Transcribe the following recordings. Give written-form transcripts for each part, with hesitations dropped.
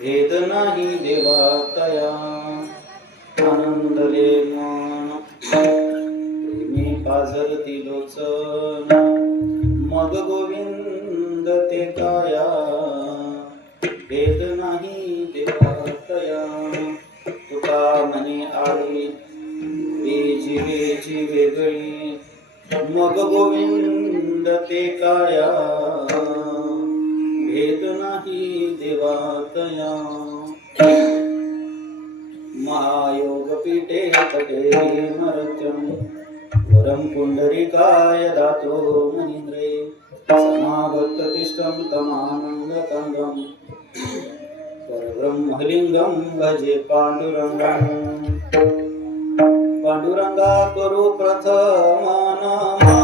भेद नाही देवा तया आनंदले मन प्रेमी पाझरती लोचन मग गोविंद ते काया भेद नाही देवा तया तुका म्हणे आली वेजी वेगळी मग गोविंद ते काया भेद नाही देवा तया महायोग पीठे तटे मरत्यं वरं पुंडरीकाय दातो मुनीन्द्रे समागत तिष्ठं तमानन्दकन्दं परब्रह्मलिंगं भजे पांडुरंगं पांडुरंगा करू प्रथम नमः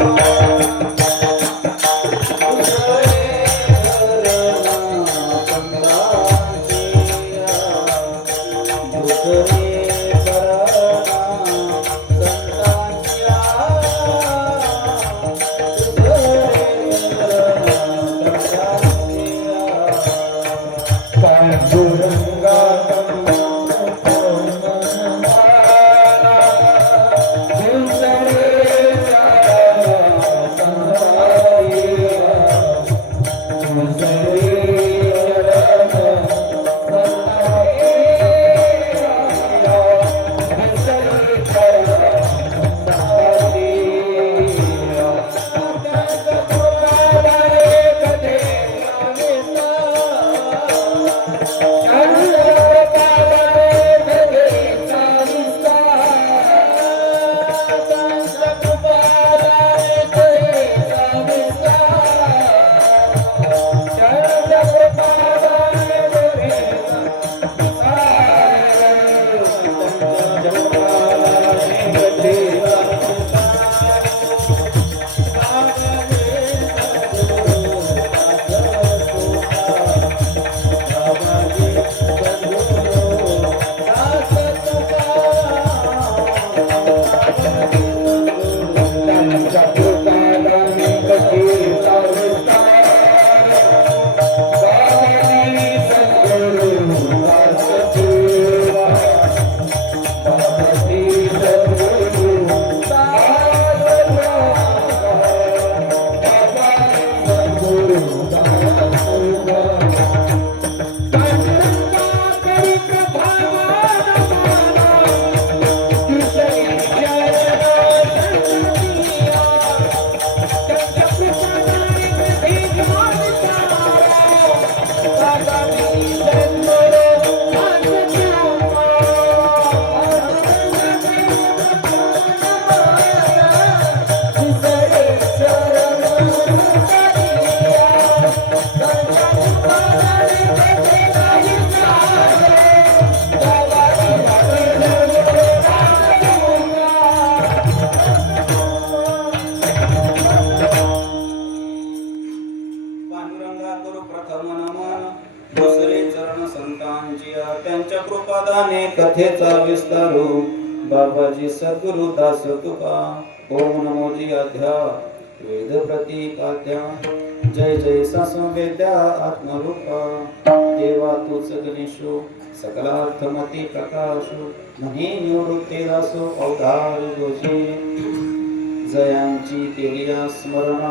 त्यांच्या कृपादाने कथेचा विस्तारू बाबाजी सद्गुरु दास तुका ओम नमोजी अध्या वेद प्रतीकाध्या जय जय ससवेद्या आत्मरूपा देवा तूच गणेशो सकलार्थमती प्रकाशो मही निवृत्ती दासो अवतार दोषी जयांची केलिया स्मरण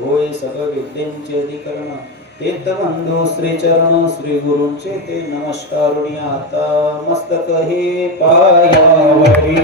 होय सगळ विद्येंचे अधिकरण तेत बंधू श्री चरण श्री गुरूंचे ते नमस्कारुणी आता मस्तक हे पायावरी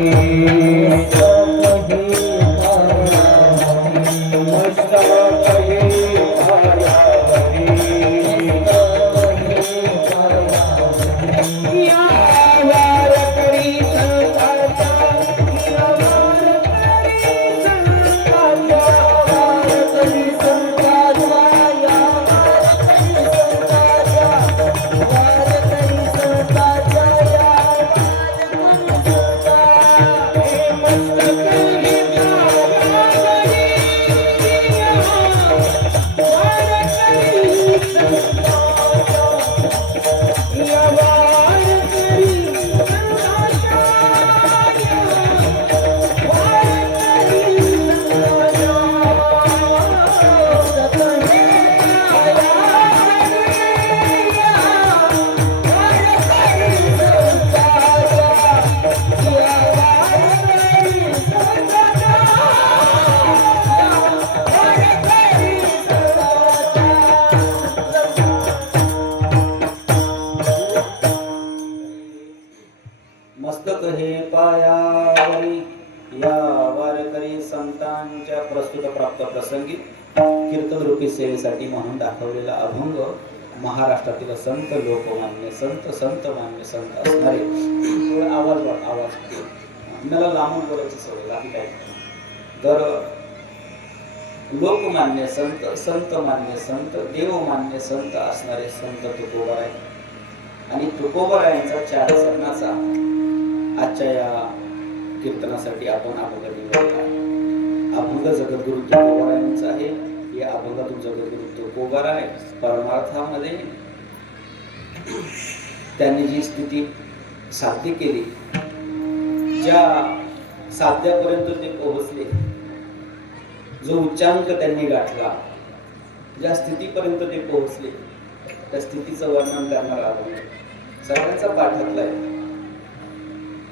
सेवेसाठी म्हणून दाखवलेला अभंग महाराष्ट्रातील संत लोकमान्य संत मान्य संत असणारे आवाज मला लांबून बोलायची सवय बाकी काही तर लोकमान्य संत मान्य संत देवमान्य संत असणारे संत तुकोबाराय आणि तुकोबारायांचा 4 सरणाचा आजच्या या कीर्तनासाठी आपण अभंग निवडला आहे. अभंग जगद्गुरु तुकोबारायांचा आहे. या अभंगातून जगद्गुरु तुकोबाराय परमार्थामध्ये त्यांनी जी स्थिती साध्य केली, ज्या साध्यापर्यंत ते पोहोचले, जो उच्चांक त्यांनी गाठला, ज्या स्थितीपर्यंत ते पोहोचले, त्या स्थितीचं वर्णन करणारा अभंग सगळ्यांचा पाठातला आहे.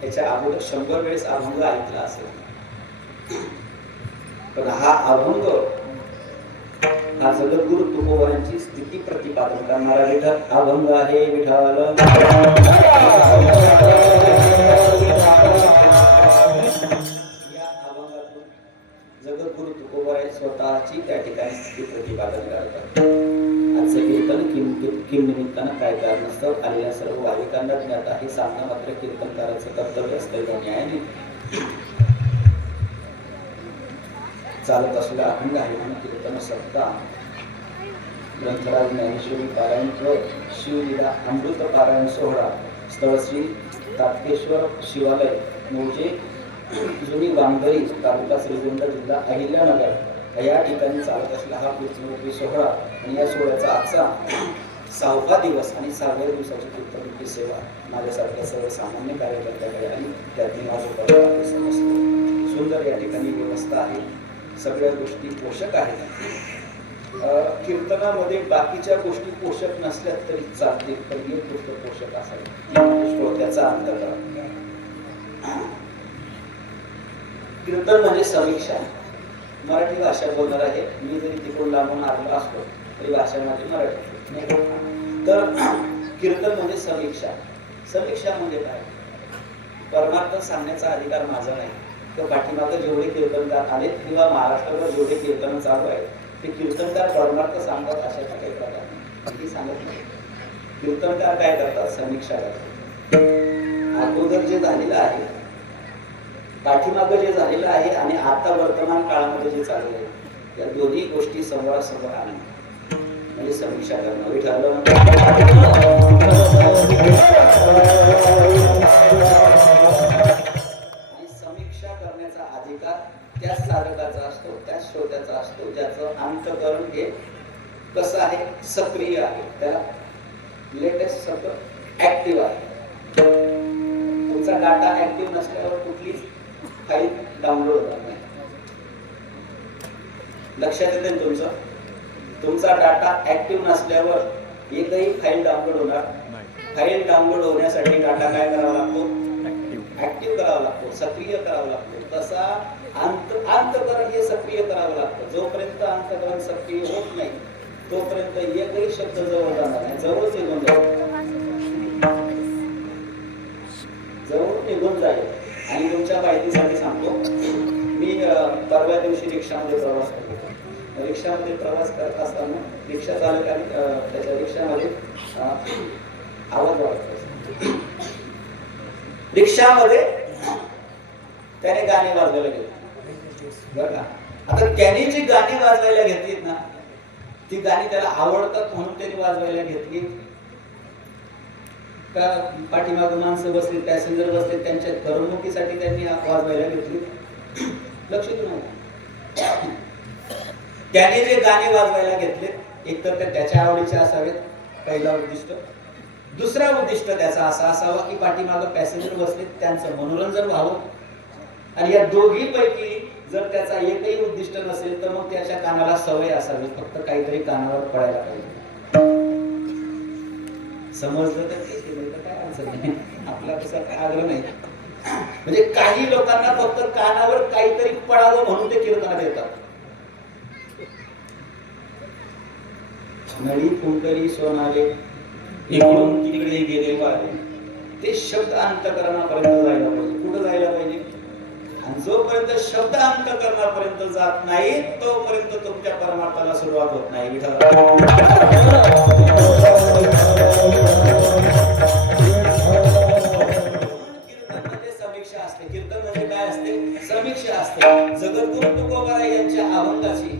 याच्या अगोदर 100 वेळेस अभंग ऐकला असेल, पण हा अभंग हा जगद्गुरु तुकोबारायांची स्थिती प्रतिपादन करणारा विठ्ठल अभंग आहे. विठ्ठल जगद्गुरु तुकोबाराय स्वतःची त्या ठिकाणी स्थिती प्रतिपादन करतात. आजचं कीर्तन किम निमित्तानं काय कारण नसतं आलेल्या सर्व भाविकांना ज्ञात आहे. सांगणं मात्र कीर्तनकाराचं कर्तव्य असतं, न्याय नाही. चालत असलेला अभंग आहे म्हणून कीर्तन सप्ताह ग्रंथराज ज्ञानेश्वरी पारायण शिवलीला अमृत पारायण सोहळा स्थळ श्री ताटकेश्वर शिवालय मूळचे जुनी वांगरी तालुका श्रीगोंदा जिल्हा अहिल्यानगर या ठिकाणी चालत असलेला हा कीर्तनरूपी सोहळा आणि या सोहळ्याचा आजचा 6वा दिवस आणि 6व्या दिवसाची कीर्तनरूपी सेवा माझ्यासारख्या सर्वसामान्य कार्यकर्त्याकडे आणि त्यातून माझं परमार्थ समजतो. सुंदर या ठिकाणी व्यवस्था आहे, सगळ्या गोष्टी पोषक आहेत. कीर्तनामध्ये बाकीच्या गोष्टी पोषक नसल्या तरी चालतील, पण एक गोष्ट पोषक असावी, श्रोत्याचा अंतःकरण. कीर्तन म्हणजे समीक्षा. मराठी भाषा बोलणार आहे मी, जरी तिकडून लांबून आलेलो असतो तरी भाषा माझी मराठी. तर कीर्तन म्हणजे समीक्षा. समीक्षा म्हणजे काय? परमार्थ सांगण्याचा अधिकार माझा नाही. तर पाठीमागे जेवढे कीर्तनकार आलेत किंवा महाराष्ट्रावर जेवढे कीर्तन चालू आहेत ते कीर्तनकार परमार्थ सांगतात अशा काही प्रकार सांगत नाही. कीर्तनकार काय करतात? समीक्षा करतात. अगोदर जे झालेलं आहे, पाठीमागे जे झालेलं आहे आणि आता वर्तमान काळामध्ये जे चालू आहे, या दोन्ही गोष्टी समोरासमोर आणणं म्हणजे समीक्षा करणं. विठ्ठल समीक्षा करण्याचा अधिकार त्याच साधकाचा असतो, त्याच श्रोत्याचा असतो, ज्याचं अंतःकरण हे कसं आहे? सक्रिय आहे. त्याला लेटेस्ट शब्द ऍक्टिव्ह आहे. तुमचा डाटा ऍक्टिव्ह नसल्यावर कुठलीच फाईल डाउनलोड होणार नाही. लक्षात येते तुमचं? तुमचा डाटा ऍक्टिव्ह नसल्यावर एकही फाईल डाउनलोड होणार. फाईल डाउनलोड होण्यासाठी डाटा काय करावा लागतो? ऍक्टिव्ह करावा लागतो, सक्रिय करावा लागतो. तसा अंतःकरण हे सक्रिय करावं लागतं. जोपर्यंत अंतःकरण सक्रिय होत नाही तोपर्यंत एकही शब्द जवळ जाणार नाही, जवळ निघून जाईल. आणि तुमच्या माहितीसाठी सांगतो, मी परवा दिवशी रिक्षामध्ये प्रवास करतो. रिक्षामध्ये प्रवास करत असताना रिक्षा चालकाने त्याच्या रिक्षामध्ये आवाज वाढवतो. रिक्षामध्ये त्याने गाणी वाजवायला घेतली बरं का. आता त्याने जी गाणी वाजवायला घेतलीत ना, ती गाणी त्याला आवडतात म्हणून त्याने वाजवायला घेतली का पाठीमागं माणसं बसली, पॅसेंजर बसले, त्यांच्या करमणुकीसाठी त्यांनी वाजवायला घेतली? लक्ष देऊ नका. त्याने जे गाणे वाजवायला घेतले एकतर ते त्याच्या आवडीचे असावेत, पहिला उद्दिष्ट. दुसरा उद्दिष्ट त्याचा असा असावा की पाठीमागं पॅसेंजर बसले त्यांचं मनोरंजन व्हावं. आणि या दोघी पैकी जर त्याचा एकही उद्दिष्ट नसेल तर मग त्याच्या कानाला सवय असावी, फक्त काहीतरी कानावर पडायला पाहिजे. समजलं तर ठीक आहे, तर काय अडचण नाही. आपला तसा काय आग्रह नाही. म्हणजे काही लोकांना फक्त कानावर काहीतरी पडावं म्हणून ते कीर्तनात येतात. नळी फुंकरी सोनारे इकडून तिकडे गेले वारे, ते शब्द अंतःकरणापर्यंत जायला पाहिजे. कुठं जायला पाहिजे? आणि जोपर्यंत शब्द अंतःकरणापर्यंत जात नाही तोपर्यंत तुमच्या परमार्थाला सुरुवात होत नाही. विठ्ठल समीक्षा असते. कीर्तन म्हणजे काय असते? समीक्षा असते. जगद्गुरु तुकोबाराय यांच्या अभंगाची,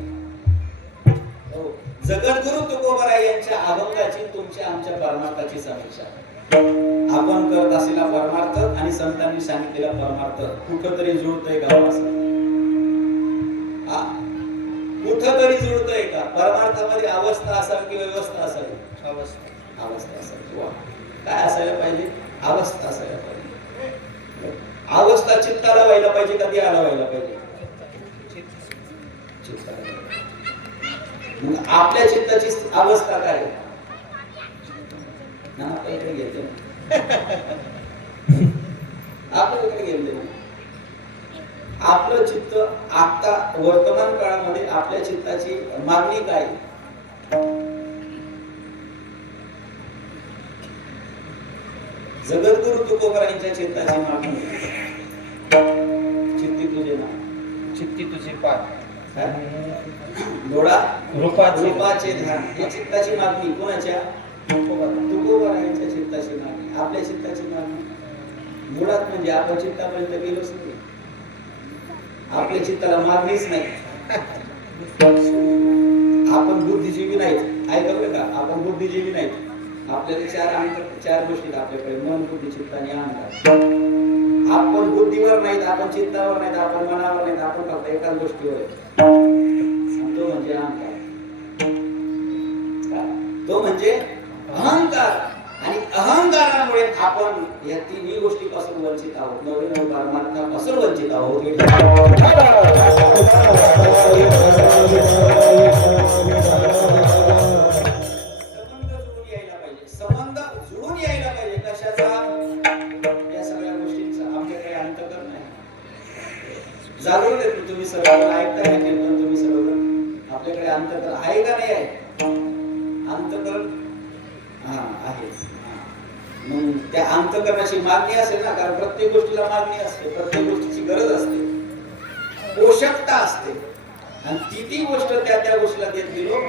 जगद्गुरु तुकोबाराय यांच्या अभंगाची तुमच्या आमच्या परमार्थाची समीक्षा. आपण करत असलेला परमार्थ आणि संतांनी सांगितलेला परमार्थ कुठंतरी जुळतोय का? कुठंतरी जुळतोय का? परमार्थामध्ये अवस्था असावी की व्यवस्था असावी? अवस्था असावी. काय असायला पाहिजे? अवस्था असायला पाहिजे. अवस्था चित्ताला व्हायला पाहिजे का ध्यानाला व्हायला पाहिजे? चित्ताला. मग आपल्या चित्ताची अवस्था काय? आपल्याकडे घेतलं आपल्याकडे घेतलं आपलं चित्त आता वर्तमान काळामध्ये आपल्या चित्ताची मागणी काय? जगद्गुरु तुकोबारायांच्या चित्ताची मागणी चित्ती तुझे नाव, चित्ती तुझे पाद, डोळा रूपाचे ध्यान. ही चित्ताची मागणी कोणाच्या? तुकोबारायांच्या चित्ताची मागणी. आपल्या चित्ताची मागणी मुळात म्हणजे आपण चित्तापर्यंत गेलोच नाही. आपल्या चित्ताला मागणीच नाही. आपण बुद्धिजीवी नाहीत. ऐकलं का? आपण बुद्धिजीवी नाहीत. आपल्याला चार गोष्टी आपल्याकडे: मन, बुद्धी, चित्त आणि अहंकार. आपण बुद्धीवर नाहीत, आपण चित्तावर नाहीत, आपण मनावर नाहीत, आपण फक्त एकाच गोष्टीवर आहे. तो म्हणजे अहंकार. तो म्हणजे अहंकार. आणि अहंकारामुळे आपण या तिन्ही गोष्टीपासून वंचित आहोत. नवीन परमार्थापासून वंचित आहोत. संबंध जुळून यायला पाहिजे. कशाचा? या सगळ्या गोष्टींचा. आपल्याकडे अंतःकरण आहे. जागरूक आहे तुम्ही सगळं ऐकताय ना कीर्तन तुम्ही सगळं. आपल्याकडे अंतःकरण आहे का नाही आहे? अंतःकरण आहे. मग त्या अंतःकरणाची मागणी असेल ना, कारण प्रत्येक गोष्टीला मागणी असते, प्रत्येक गोष्टीची गरज असते, पोषकता असते. आणि ती गोष्ट त्या गोष्टीला देत गेलो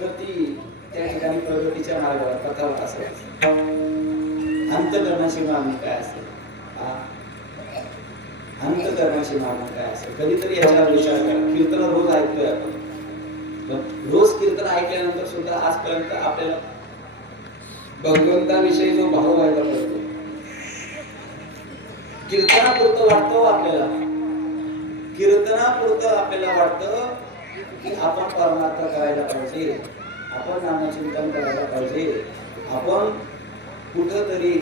तर ती त्या ठिकाणी प्रगतीच्या मार्गावर पथावर असेल. अंतःकरणाची मागणी काय असेल? अंतःकरणाची मागणी काय असेल? कधीतरी याच्यावर विचार करा. कीर्तन रोज ऐकतोय आपण, रोज कीर्तन ऐकल्यानंतर सुद्धा आजपर्यंत आपल्याला भगवंताविषयी जो भाव व्हायला पाहिजे, कीर्तनापुरतं वाटतं आपल्याला, कीर्तनापुरतं आपल्याला वाटतं की आपण परमार्थ करायला पाहिजे, आपण नामचिंतन करायला पाहिजे, आपण कुठंतरी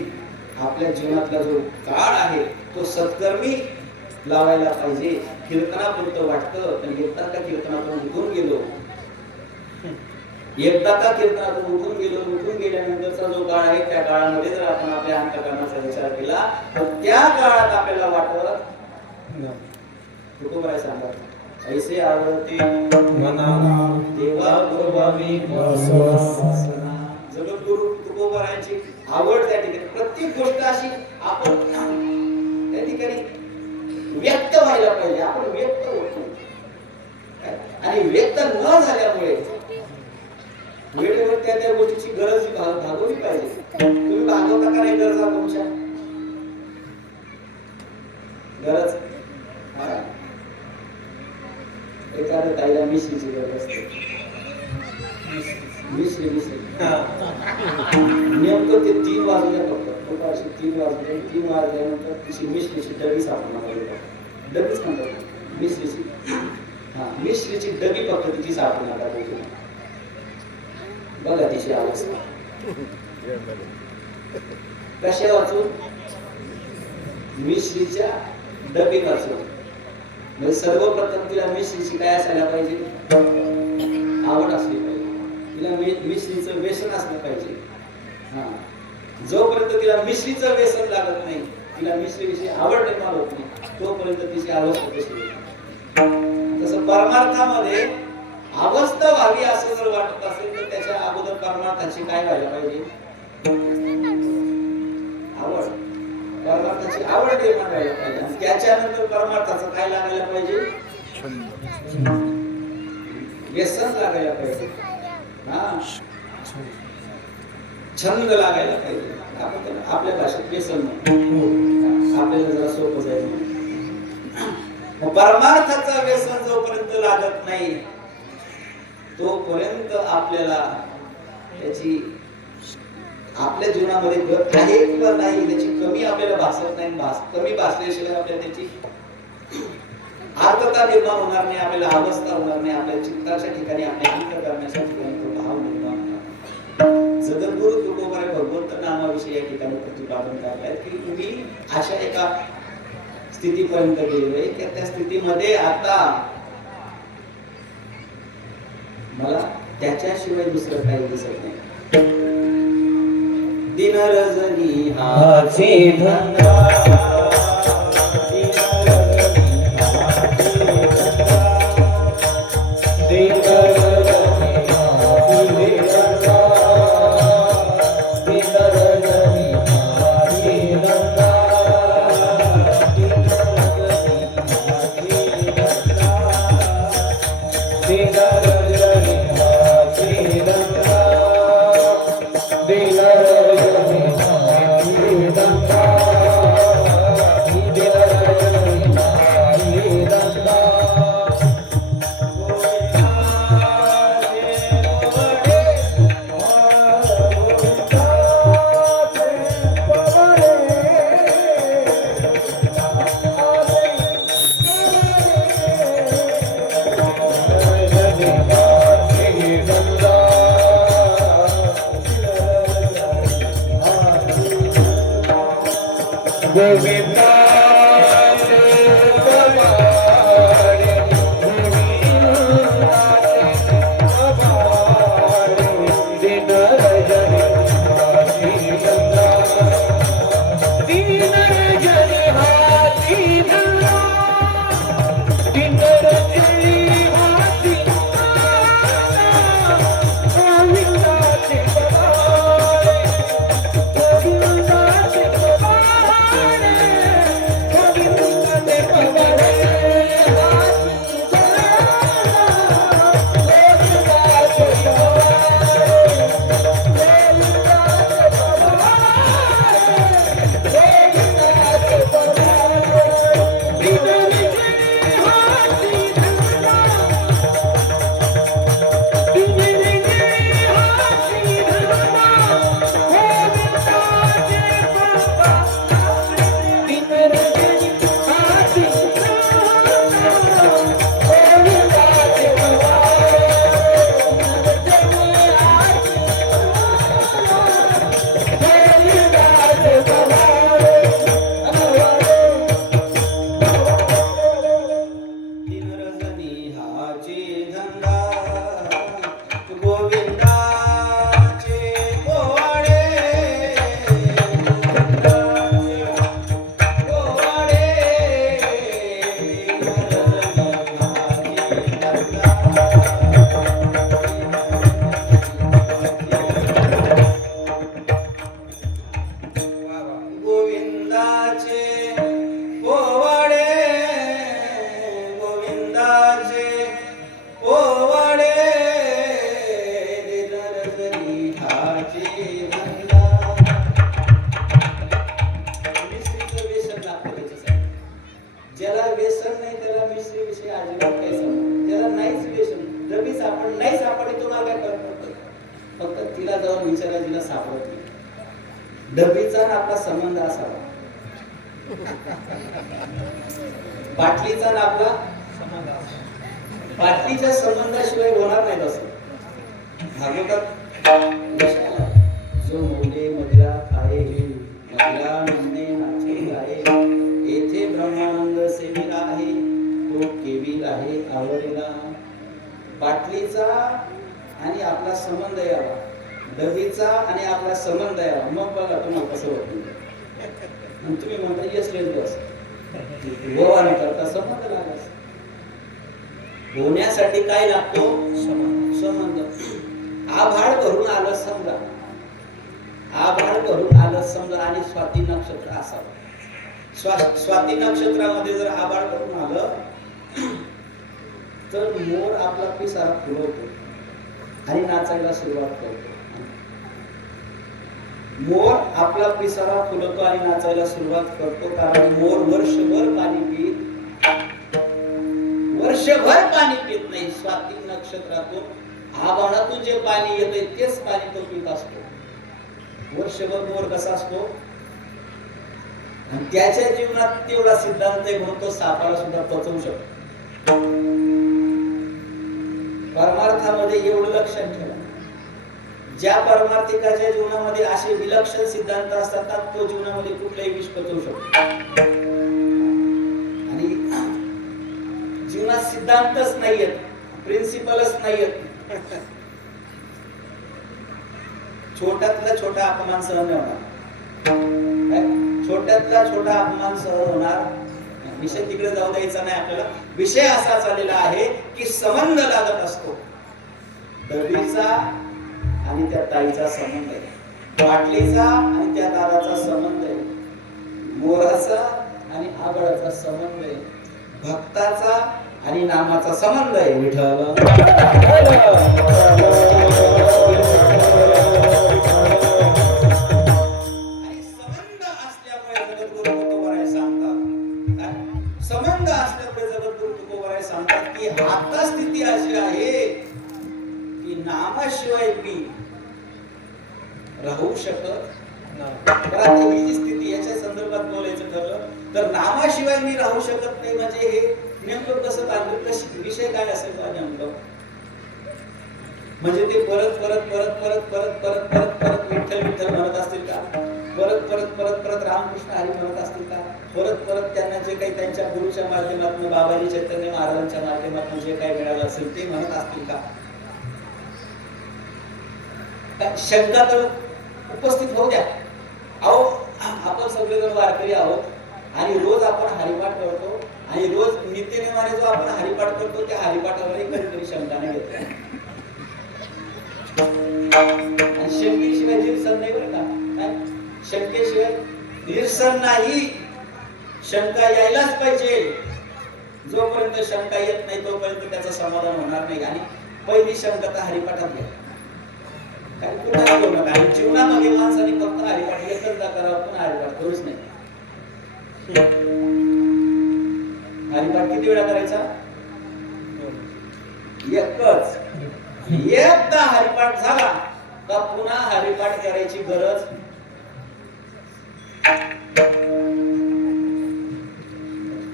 आपल्या जीवनातला जो काळ आहे तो सत्कर्मी लावायला पाहिजे. कीर्तनापुरतं वाटतं. पण एकदा का कीर्तनातून उठून गेलो, उठून गेल्यानंतरचा जो काळ आहे त्या काळामध्ये जर आपण आपल्या अंतःकरणाचा विचार केला तर त्या काळात आपल्याला वाटत तुकोबाराय सांगतात, ऐसे आवडते मनाला देवा प्रभावी वासना. जगद्गुरु तुकोबारायांची आवड त्या ठिकाणी प्रत्येक गोष्ट अशी आपण त्या ठिकाणी व्यक्त व्हायला पाहिजे. आपण व्यक्त होतो आणि व्यक्त न झाल्यामुळे वेळेवर त्या गोष्टीची गरज भागवली पाहिजे. तुम्ही भागवता का नाही गरजा तुमच्या? गरज एखाद्या ताईला मिश्रीची गरज असते. मिश्री नेमकं ते 3 वाजले फक्त. 3 वाजल्यानंतर तिची मिश्रीची डबी सापडणार. डबीच म्हणतात मिश्रीची. मिश्रीची डबी फक्त तिची सापडणार. बघा तिची अवस्था कशा वाचून? मिश्रीच्या डबी वाचून. म्हणजे सर्वप्रथम तिला मिश्रीची काय असायला पाहिजे? आवड असली पाहिजे. तिला मिश्रीचं व्यसन असलं पाहिजे. जोपर्यंत तिला मिश्रीचं व्यसन लागत नाही, तिला मिश्रीविषयी आवड निर्माण होत नाही, तोपर्यंत तिची अवस्था कशी होती. तसं परमार्थामध्ये अवस्था व्हावी असं जर वाटत असेल तर त्याच्या अगोदर परमार्थाची काय व्हायला पाहिजे? आवड. परमार्थाची आवड निर्माण व्हायला पाहिजे आणि त्याच्यानंतर परमार्थाचं काय लागायला पाहिजे? व्यसन लागायला पाहिजे, हा छंद लागायला पाहिजे. आपण आपल्या भाषेत व्यसन म्हणतो, आपल्याला जरा सोपं जाईल. परमार्थाचं व्यसन जोपर्यंत लागत नाही तोपर्यंत आपल्याला त्याची आपल्या जीवनामध्ये गत आहे किंवा नाही त्याची कमी आपल्याला भासत नाही. कमी भासल्याशिवाय आपल्याला त्याची अर्थता निर्माण होणार नाही, आपल्याला अवस्था होणार नाही, आपल्या चित्ताच्या ठिकाणी आपल्या हित करण्याच्या ठिकाणी तो भाव निर्माण होणार. जगद्गुरु तुकोबाराय भगवंत नामाविषयी या ठिकाणी प्रतिपादन करतायत की तुम्ही अशा एका स्थितीपर्यंत गेलोय की त्या स्थितीमध्ये आता मला त्याच्याशिवाय दुसरं काही दिसत नाही. दिन रजनी हाचे धंदा, डबीचा आणि आपला संबंध असावा, बाटलीचा आणि आपला बाटलीच्या संबंधाशिवाय होणार नाही. तसं भागवतात जो मोडे मदिरा खाये मदिरा नंदे नाचे आहे, येथे ब्रह्मानंद सेविला आहे, तो केविल आहे आवरेला. बाटलीचा आणि आपला संबंध यावा, डबीचा आणि आपला संबंध यावा, मग बघा तुम्हाला कसं होतं. तुम्ही म्हणता यस लेस गोवाने करता संबंध लागायचा. होण्यासाठी काय लागतो? संबंध. आभाळ भरून आलं समजा, आभाळ भरून आलं समजा आणि स्वाती नक्षत्र असावं. स्वाती नक्षत्रामध्ये जर आभाळ करून आलं तर मोर आपला पिसारा फुलवतो आणि नाचायला सुरुवात करतो. मोर आपला पिसारा फुलवतो आणि नाचायला सुरुवात करतो, कारण मोर वर्षभर पाणी पीत नाही. स्वाती नक्षत्रातून आभाळातून जे पाणी येते तेच पाणी तो पीत असतो. वर्षभर मोर कसा असतो, आणि त्याच्या जीवनात तेवढा सिद्धांत आहे म्हणून तो सापाला सुद्धा पचवू शकतो. परमार्थामध्ये एवढं लक्षात ठेवा, ज्या परमार्थिकाच्या जीवनामध्ये असे विलक्षण सिद्धांत असतात तो जीवनामध्ये कुठलाही विष पचवू शकतो. आणि जीवनात सिद्धांतच नाहीयेत, प्रिन्सिपलच नाहीयेत. छोट्यातला छोटा अपमान सहन होणार, छोट्यातला छोटा अपमान सहन होणार. विषय तिकडे जाऊ द्यायचा नाही आपल्याला. विषय असा चाललेला आहे की संबंध लागत असतो. दडीचा आणि त्या ताईचा संबंध आहे, बाटलीचा आणि त्या दाराचा संबंध आहे, मोराचा आणि आबळाचा संबंध आहे, भक्ताचा आणि नामाचा संबंध आहे. विठ्ठल संबंध असल्यामुळे जगद्गुरु तुकोबाराय सांगतात की आता स्थिती अशी आहे की नामाशिवाय मी राहू शकत नाही. ही जी स्थिती याच्या संदर्भात बोलायचं ठरलं तर नामाशिवाय मी राहू शकत नाही म्हणजे हे नेमकं कसं चाललं, कशी विषय काय असेल का नेमकं. म्हणजे ते परत परत परत परत परत परत परत परत विठ्ठल विठ्ठल म्हणत असतील का, परत परत परत परत रामकृष्ण हरी म्हणत असतील का, परत परत त्यांना जे काही त्यांच्या गुरुच्या माध्यमातून बाबाजी चैतन्य महाराजांच्या माध्यमातून जे काही मिळालं असेल ते म्हणत असतील का. शंका तर उपस्थित होऊ द्या. अहो आपण सगळेजण वारकरी आहोत आणि रोज आपण हरिपाठ करतो आणि रोज नित्यनेमाने जो आपण हरिपाठ करतो त्या हरिपाठावरही कधीतरी शंका नाही घेतो. शंकेशिवाय निरसन नाही बरं का. शंकेशिवाय निरसन नाही. शंका यायलाच पाहिजे. जोपर्यंत शंका येत नाही तोपर्यंत त्याचं समाधान होणार नाही. आणि पहिली शंका तर हरिपाठात घ्या. काही कुठे घेऊ नका. आणि जीवनामध्ये माणसाने फक्त हरिपाठ एकचदा करावं, पण हरिपाठ करूच नाही. हरिपाठ किती वेळा करायचा? एकच. एकदा हरिपाठ झाला का पुन्हा हरिपाठ करायची गरज.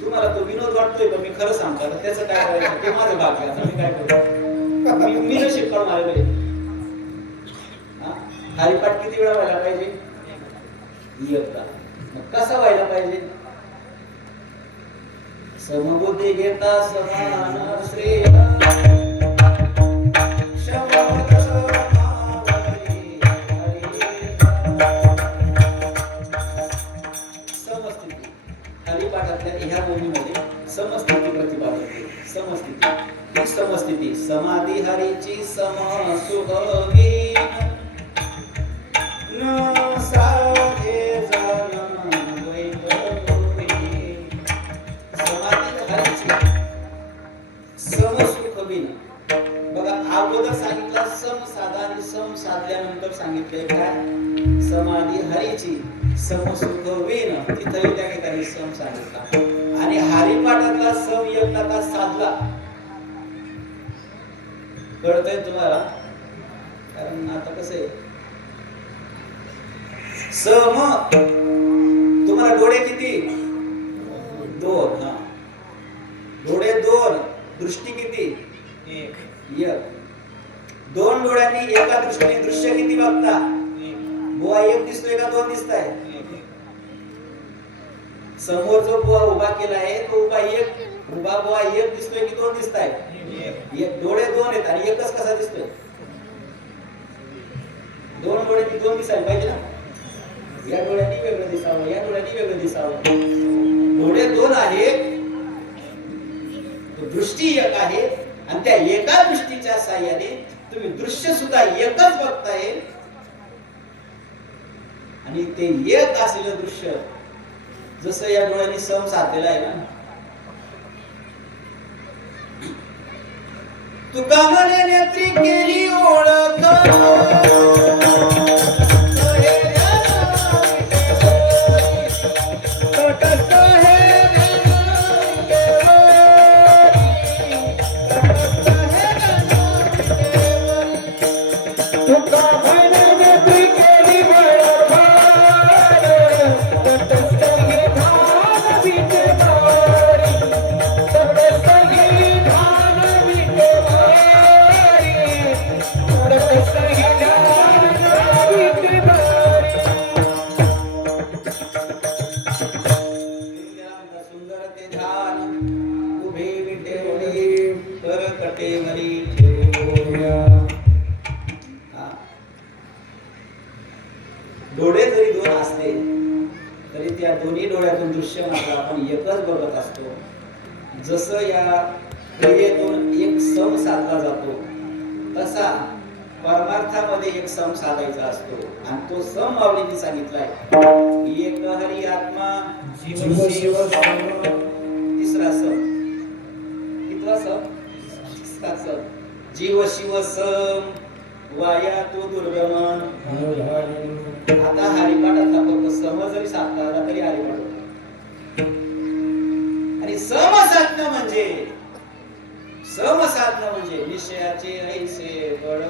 तुम्हाला तो विनोद वाटतोय पण मी खरं सांगतो त्याचं काय करायचं ते माझं भाग आहे. मी काय करू, मी नशीब काढून आलेलो. हरिपाठ किती वेळा व्हायला पाहिजे? एकदा. कसा व्हायला पाहिजे? समबुद्धी घेता समान श्रेय हरिपाठातल्या ह्या बोलीमध्ये समस्थिती प्रतिपादन. समस्थिती ही समस्थिती समाधी हरीची सम सुखवी न साधे जन वैभवी. समाधी हरीची सम सुखवी. बघा अगोदर सांगितलं सम साधा आणि सम साधल्यानंतर सांगितलंय काय? समाधी हरीची सम सुखवीन. तिथं त्या ठिकाणी सम सांगितला आणि हरिपाठातला सम एकदा का साधला. कळतंय तुम्हाला? कारण आता कसं आहे सम तुम्हाला डोळे किती? दोन. डोळे दोन. दृष्टी किती? एक. दोन डोळ्यांनी एका दृष्टीने दृश्य किती बघता? बुवा एक दिसतोय का दोन दिसताय? समोर जो बुवा उभा केला आहे तो उभा बुवा एक दिसतोय की दोन दिसताय? एक. डोळे दोन आहेत आणि एकच कसा दिसतोय? दोन डोळ्यांनी दोन दिसायला पाहिजे ना. या डोळ्यांनी वेगळं दिसावं, या डोळ्यांनी वेगळं दिसावं. डोळे दोन आहेत, दृष्टी एक आहे आणि त्या एका दृष्टीच्या साहाय्याने तुम्ही दृश्य सुद्धा एकच बघताय. आणि ते एक असलेलं दृश्य जसं या डोळ्यांनी सम साधलेला आहे ना. तुका म्हणे नेत्री केली ओळख सुंदर ते ध्यान उभे विटेवरी कर कटेवरी ठेवूया. डोळे जरी दोन असले तरी त्या दोन्ही डोळ्यातून दृश्य मात्र आपण एकच बघत असतो. जसं या क्रियेतून एक सम साधला जातो तसा परमार्थामध्ये एक सम साधायचा असतो आणि तो सम माऊलींनी सांगितलाय. एक हरी आत्मा जीव शिव तिसरा सम. कितवा सम? तिसरा सम. जीव शिव सम वाया तो दुर्गमन. आता हरिपाठातला फक्त सम जरी साधला आला तरी हरिपाठ होतो. आणि सम साधणं म्हणजे निश्चयाचे ऐसे बळ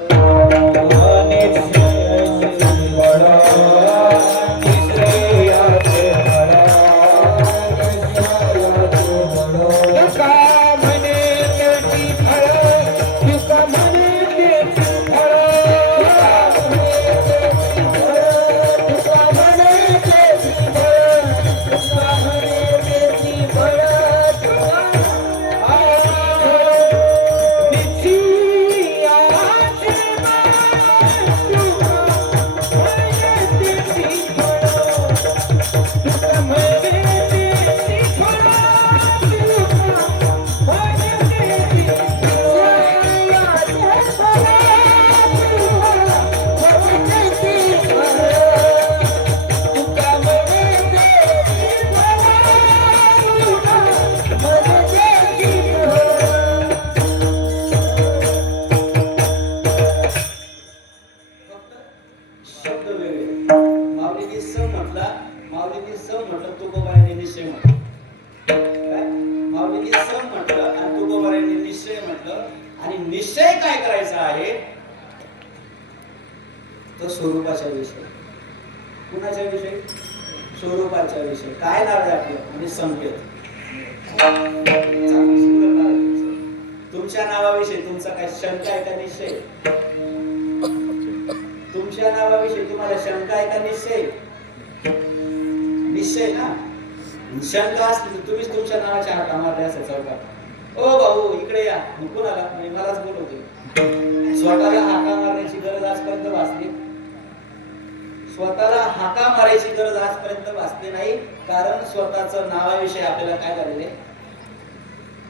आणि निश्चय काय करायचा आहे तो स्वरूपाच्या विषयी. कुणाच्या विषयी? स्वरूपाच्या विषयी. काय नाव आहे आपलं? म्हणजे संकेत. सुंदर नाव आहे तुमचं. तुमच्या नावाविषयी तुमचा काय शंका आहे का निश्चय? तुमच्या नावाविषयी तुम्हाला शंका आहे का निश्चय? निश्चय ना. शंका असली तर तुम्हीच तुमच्या नावाच्या हाका मारल्या असं चौकात. ओ भाऊ इकडे या. कोणाला? मलाच बोलवते. स्वतःला हाका मारण्याची गरज आजपर्यंत भासली. स्वतःला हाका मारायची गरज आजपर्यंत भासली नाही. कारण स्वतःचं नावाविषयी आपल्याला काय झालेले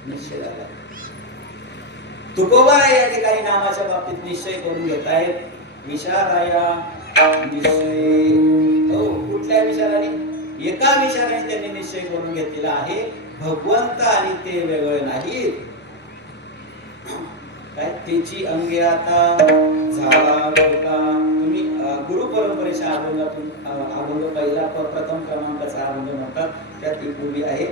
निश्चय झाला. तुकोबा या ठिकाणी नामाच्या बाबतीत निश्चय करून घेत आहेत. विचाराया निश्चय. हो, कुठल्या विचाराने? एका विचाराने त्यांनी निश्चय करून घेतलेला आहे. भगवंत आणि ते वेगळे नाहीत. काय त्याची अंगे आता झाला होता. तुम्ही गुरु परंपरेच्या अभंगातून अभंग पहिला प्रथम क्रमांकाचा अभंग म्हणतात. त्यात एक पूर्वी आहे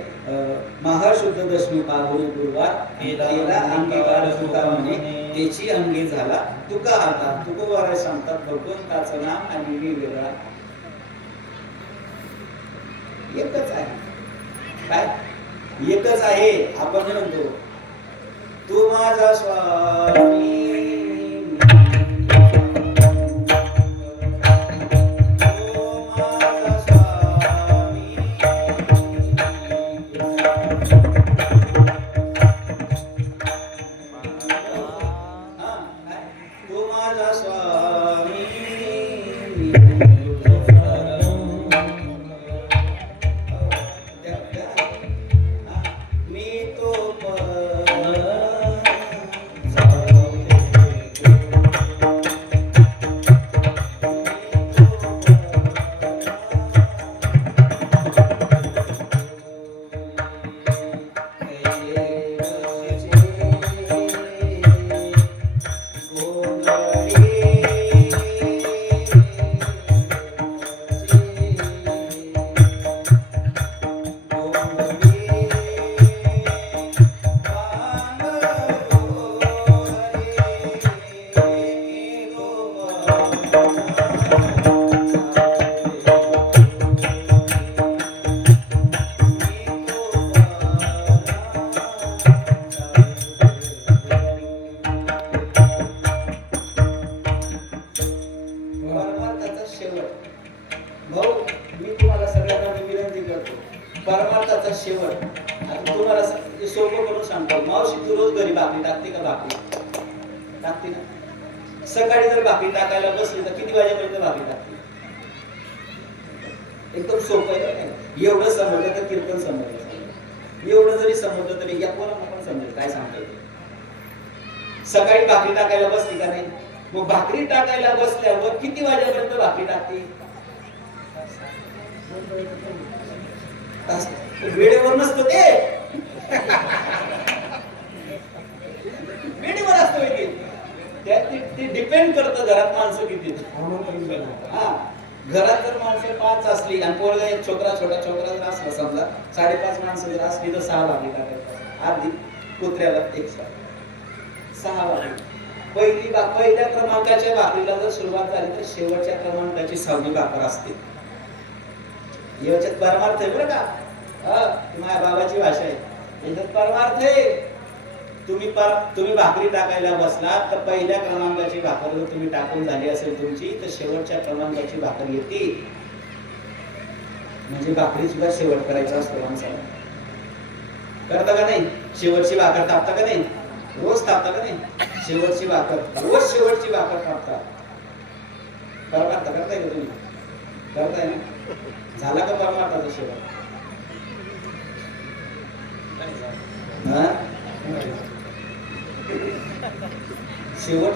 महाशुद्ध दशमी पाहुणे गुरुवार केला अंगीकार तुका म्हणे त्याची अंगे झाला तुका आता. तुकोबारा सांगतात भगवंताचं नाम आणि मी वेगळा एकच आहे. काय एकच आहे? आपण म्हणतो तू माझा स्वामी शेवट. भाऊ मी तुम्हाला सगळ्यांना विनंती करतो, परमार्थाचा शेवट. आता तुम्हाला सोपं करून सांगतो. मावशी तू रोज घरी भाकरी टाकते का? भाकरी टाकते ना. सकाळी जर भाकरी टाकायला बसली तर किती वाजेपर्यंत भाकरी टाकते? एकदम सोपं आहे. एवढं समजलं तर कीर्तन समजलं, एवढं जरी समजलं तरी या कोणाला पण समजेल काय सांगता येते. सकाळी भाकरी टाकायला बसली का नाही? मग भाकरी टाकायला बसल्यावर किती वाजेपर्यंत भाकरी टाकते? वेळेवर नसतो ते, वेळेवर असतो ते डिपेंड करतं घरात माणसं किती. हा, घरात जर माणसं 5 असली आणि पोरगा एक छोटा जर असला, समजा 5.5 माणसं जर असली तर 6 भाकरी टाकायची. अर्धी कुत्र्याला एक 6 भाकरी. पहिल्या क्रमांकाच्या भाकरीला जर सुरुवात झाली तर शेवटच्या क्रमांकाची 6वी भाकर असते. याच्यात परमार्थ आहे बरं का. माझ्या बाबाची भाषा आहे. याच्यात परमार्थ आहे. तुम्ही भाकरी टाकायला बसला तर पहिल्या क्रमांकाची भाकर जर तुम्ही टाकून झाली असेल तुमची, तर शेवटच्या क्रमांकाची भाकर येते. म्हणजे भाकरी सुद्धा शेवट करायचा असतो माणसाला. करता का नाही? शेवटची भाकर तापता का नाही? रोज तापता का नाही? शेवटची भाकर रोज शेवटची भाकर तापता. परमार्थ करताय का तुम्ही? करताय ना? झाला का परमार्थाचा शेवट? शेवट.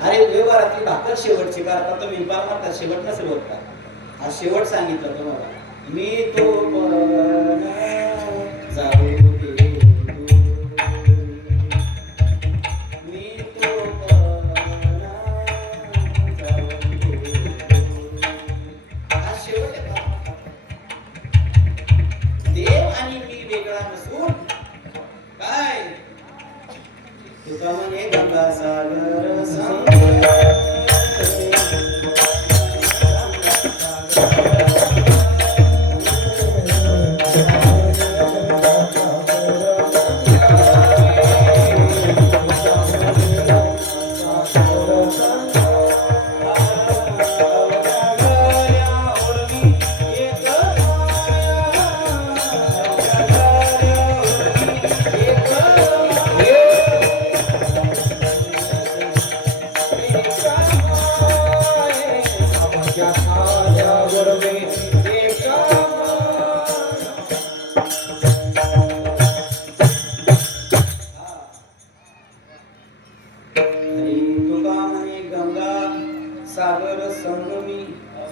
अरे व्यवहारातली भाकर शेवटची करता तुम्ही, परमार्थात शेवट नसेल होत का? हा शेवट सांगितलं तुम्हाला. मी तो जाऊ दे, मी तो हा शेवट आहे का? देव आणि मी वेगळा नसून काय? तुका म्हणे गंगा सागर संग सागर संगमी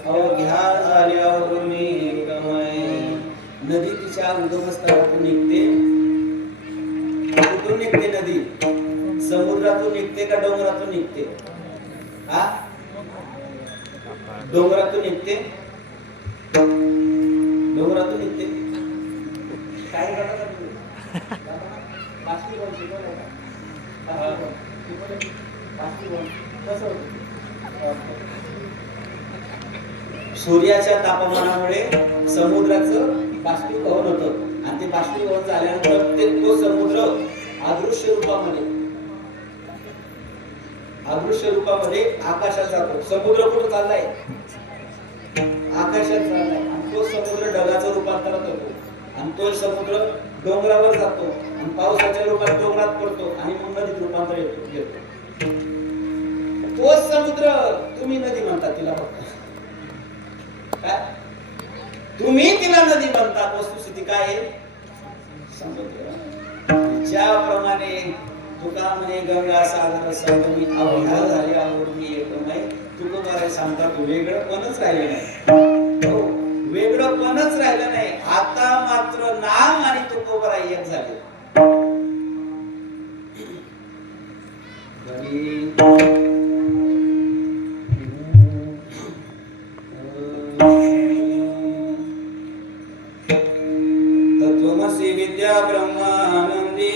अवघ्या झाल्यावर मी एकमय. नदी तिच्या उगमस्थानातून निघते. कुठून निघते नदी? समुद्रातून निघते का डोंगरातून निघते? हा, डोंगरातून निघते. डोंगरातून निघते. काय करता तुम्ही? सूर्याच्या तापमानामुळे समुद्राचं बाष्पीभवन होतं आणि ते बाष्पीभवन झाल्यानंतर तो समुद्र अदृश्य रूपामध्ये आकाशात जातो. समुद्र कुठं चाललाय? आकाशात चाललाय. आणि तो समुद्र ढगाचं रूपांतरात होतो आणि तो समुद्र डोंगरावर जातो आणि पावसाच्या रूपात डोंगरात पडतो आणि मग नदीत रूपांतर येतो. तो समुद्र तुम्ही नदी म्हणता तिला. फक्त काय तुम्ही तिला नदी म्हणतात, वस्तुस्थिती काय आहे? समुद्र. ज्याप्रमाणे तुका म्हणे गंगा सागर संगमी अवघ्या झाल्यावर मी एकमय. तुकोबाराय सांगतात वेगळंपणच राहिलं नाही. हो, वेगळंपणच राहिलं नाही. आता मात्र नाम आणि तुकोबाराय एक झाले. तत्वमसि विद्या ब्रह्मानंदी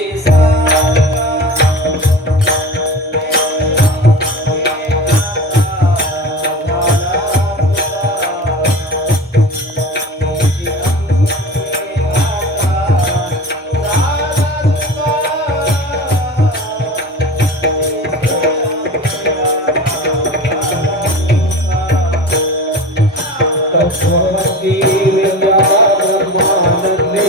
भक्ती विद्या ब्रह्मानंदे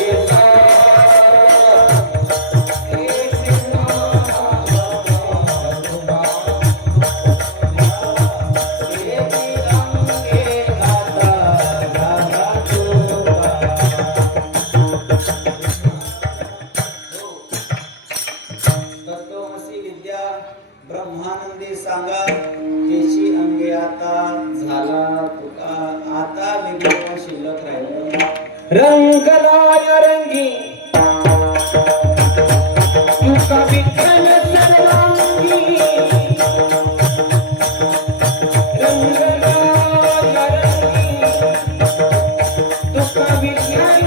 तत्त्वमसी विद्या ब्रह्मानंदी सांगा त्याची अंगे आता झाला तुका आता वेगळं शिल्लक राहिलं रंगलाय रंगी तुका विठ्ठल सर्वांगी रंगलाय रंगी तुका विठ्ठल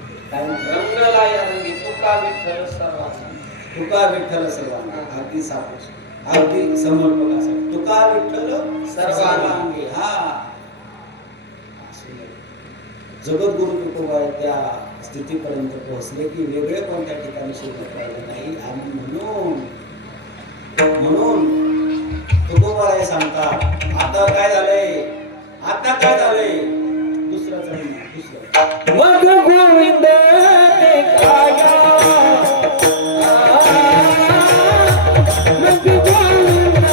रंगलाय रंगी तुका विठ्ठल सर्वांचा. तुका विठ्ठल सर्वांना अगदी सापच अगदी समर्पकासाठी तुका विठ्ठल सर्वांगी हा जगद्गुरु तुकोबा त्या स्थितीपर्यंत पोहोचले की वेगळे कोणत्या ठिकाणी शिल्लक राहिले नाही आणि म्हणून तुकोबा सांगतात आता काय झालंय दुसरंच नाही दुसरं मग गोविंद काया मग गोविंद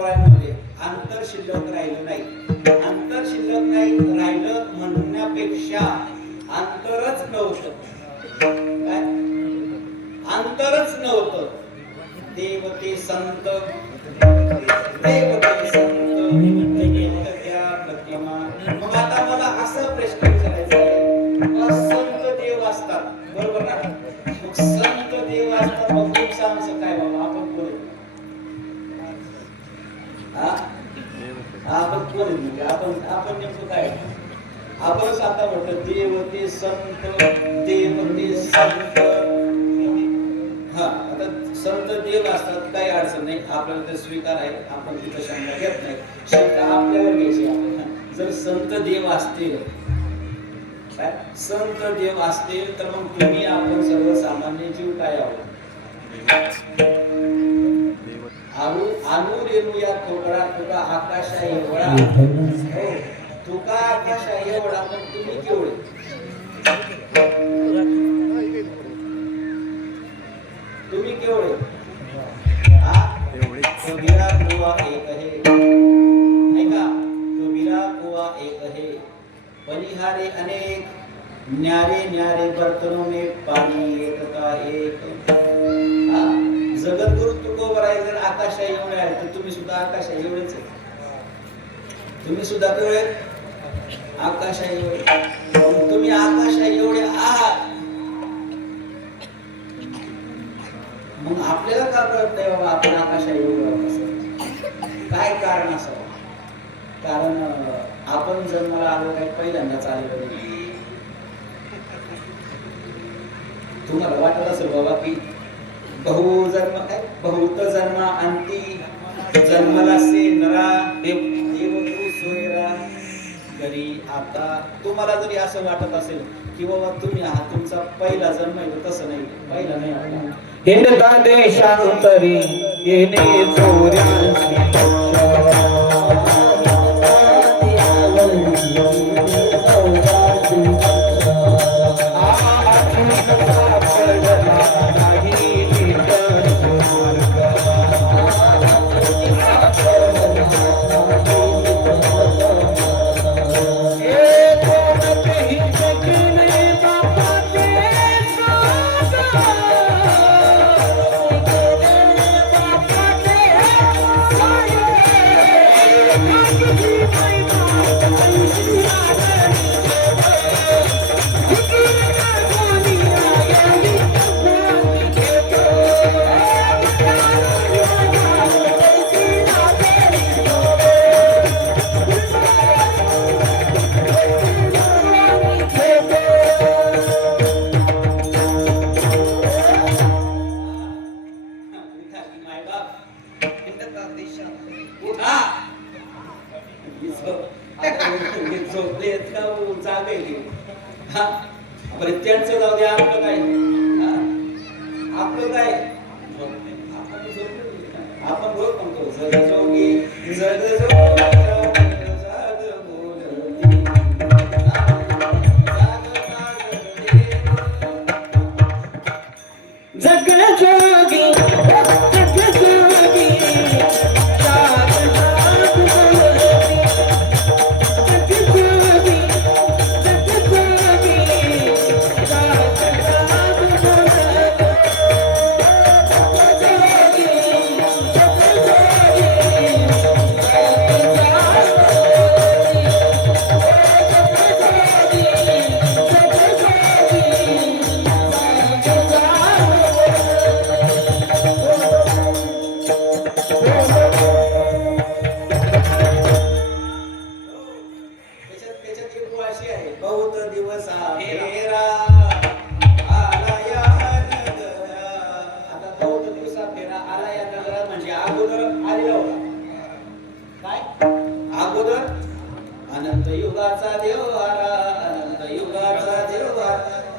अंतर शिल्लक राहिलं नाही. अंतर शिल्लक नाही राहिलं म्हणण्यापेक्षा अंतरच नव्हतं. काय अंतरच नव्हतं. देवते संत त्या प्रतिमा. मग आता मला असा प्रश्न विचारायचा आहे, संत आपणच आता म्हटलं देव ते संत, देव ते संत. हा, आता संत देव असतात, काही अडचण नाही, आपल्याला ते स्वीकार आहे, आपण तिथं शंका घेत नाही. शंका आपल्यावर घ्यायची आपण. जर संत देव असतील, काय संत देव असतील, तर मग तुम्ही आपण सर्वसामान्य जीव काय आहोत? आणू रेणू या तोकडा, तुका आकाशा एवढा. हो, तुका आकाशा एवढा, पण तुम्ही केवढे? तुम्ही केवढे? कबीरा कुआ एक है, ऐका, कबीरा कुआ एक है, बलिहारे अनेक, न्यारे न्यारे बर्तनों में पाणी एक का एक. जगद्गुरु तुकोबराय जर आकाशा एवढे आहे, तर तुम्ही सुद्धा आकाशा एवढेच आहे. तुम्ही सुद्धा केवढे? आकाशा एवढे. तुम्ही आकाशा एवढे आहात, मग आपल्याला का कळत नाही बाबा आपण आकाशा एवढे असं? काय कारण असावं? कारण आपण जन्माला आलो काही पहिल्यांदाच आलेलो नाही. तुम्हाला वाटत असेल बाबा की बहुजन्म काय बहुत जन्मा अंती जन्मला से नरा देव तू सोयरा घरी. आता तुम्हाला जरी असं वाटत असेल की बाबा तुम्ही आहात, तुमचा पहिला जन्म आहे, तसं नाही, पहिला नाही आपला. हिंदता देशांतरी येणे चोऱ्यांशी त्यांचं जाऊ दे, आपलं काय? आपलं काय? आपण रोज म्हणतो जग जोगी जग जोगी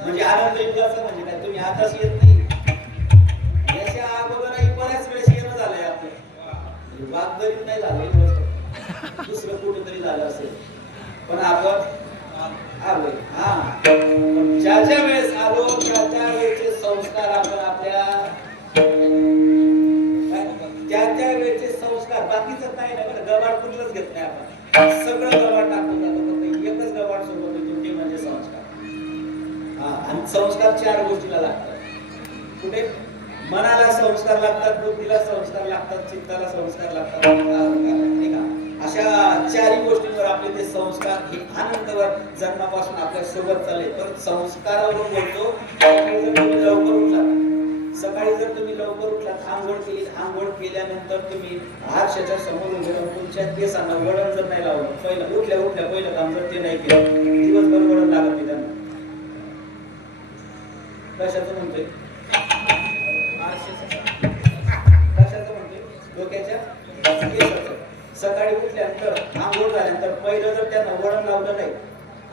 म्हणजे आनंद युगाचा म्हणजे काय? तुम्ही आताच येत नाही, याच्या अगोदरही बऱ्याच वेळेस येणं झालंय आपलं. वागदरीत नाही झालं, दुसरं कुठेतरी झालं असेल, पण आपण आलोय. हा, ज्या ज्या वेळेस आलो त्या त्या वेळेचे संस्कार आपण आपल्या त्या त्या वेळेचे संस्कार, बाकीचं काय नाही, बरं गबाड कुठलंच घेत नाही आपण, सगळं गबाड टाकून जातो. फक्त एकच गबाड सोबत होतो, ते म्हणजे संस्कार. आणि संस्कार चार गोष्टीला लागतात. कुठे? मनाला संस्कार लागतात, बुद्धीला संस्कार लागतात, चित्ताला संस्कार लागतात, नाही का? अशा चारही गोष्टींवर आपले ते संस्कार हे आनंदवर जन्मापासून आपल्या सोबत चालले. तर संस्कारावरून बोलतो, सकाळी जर तुम्ही लवकर उठलात, आंघोळ केली, आंघोळ केल्यानंतर तुम्ही आरशाच्या समोर उभे राहून तुमच्या केसांना वळण जर नाही लावलं, पहिलं उठल्या पहिलं काम जर ते नाही केलं,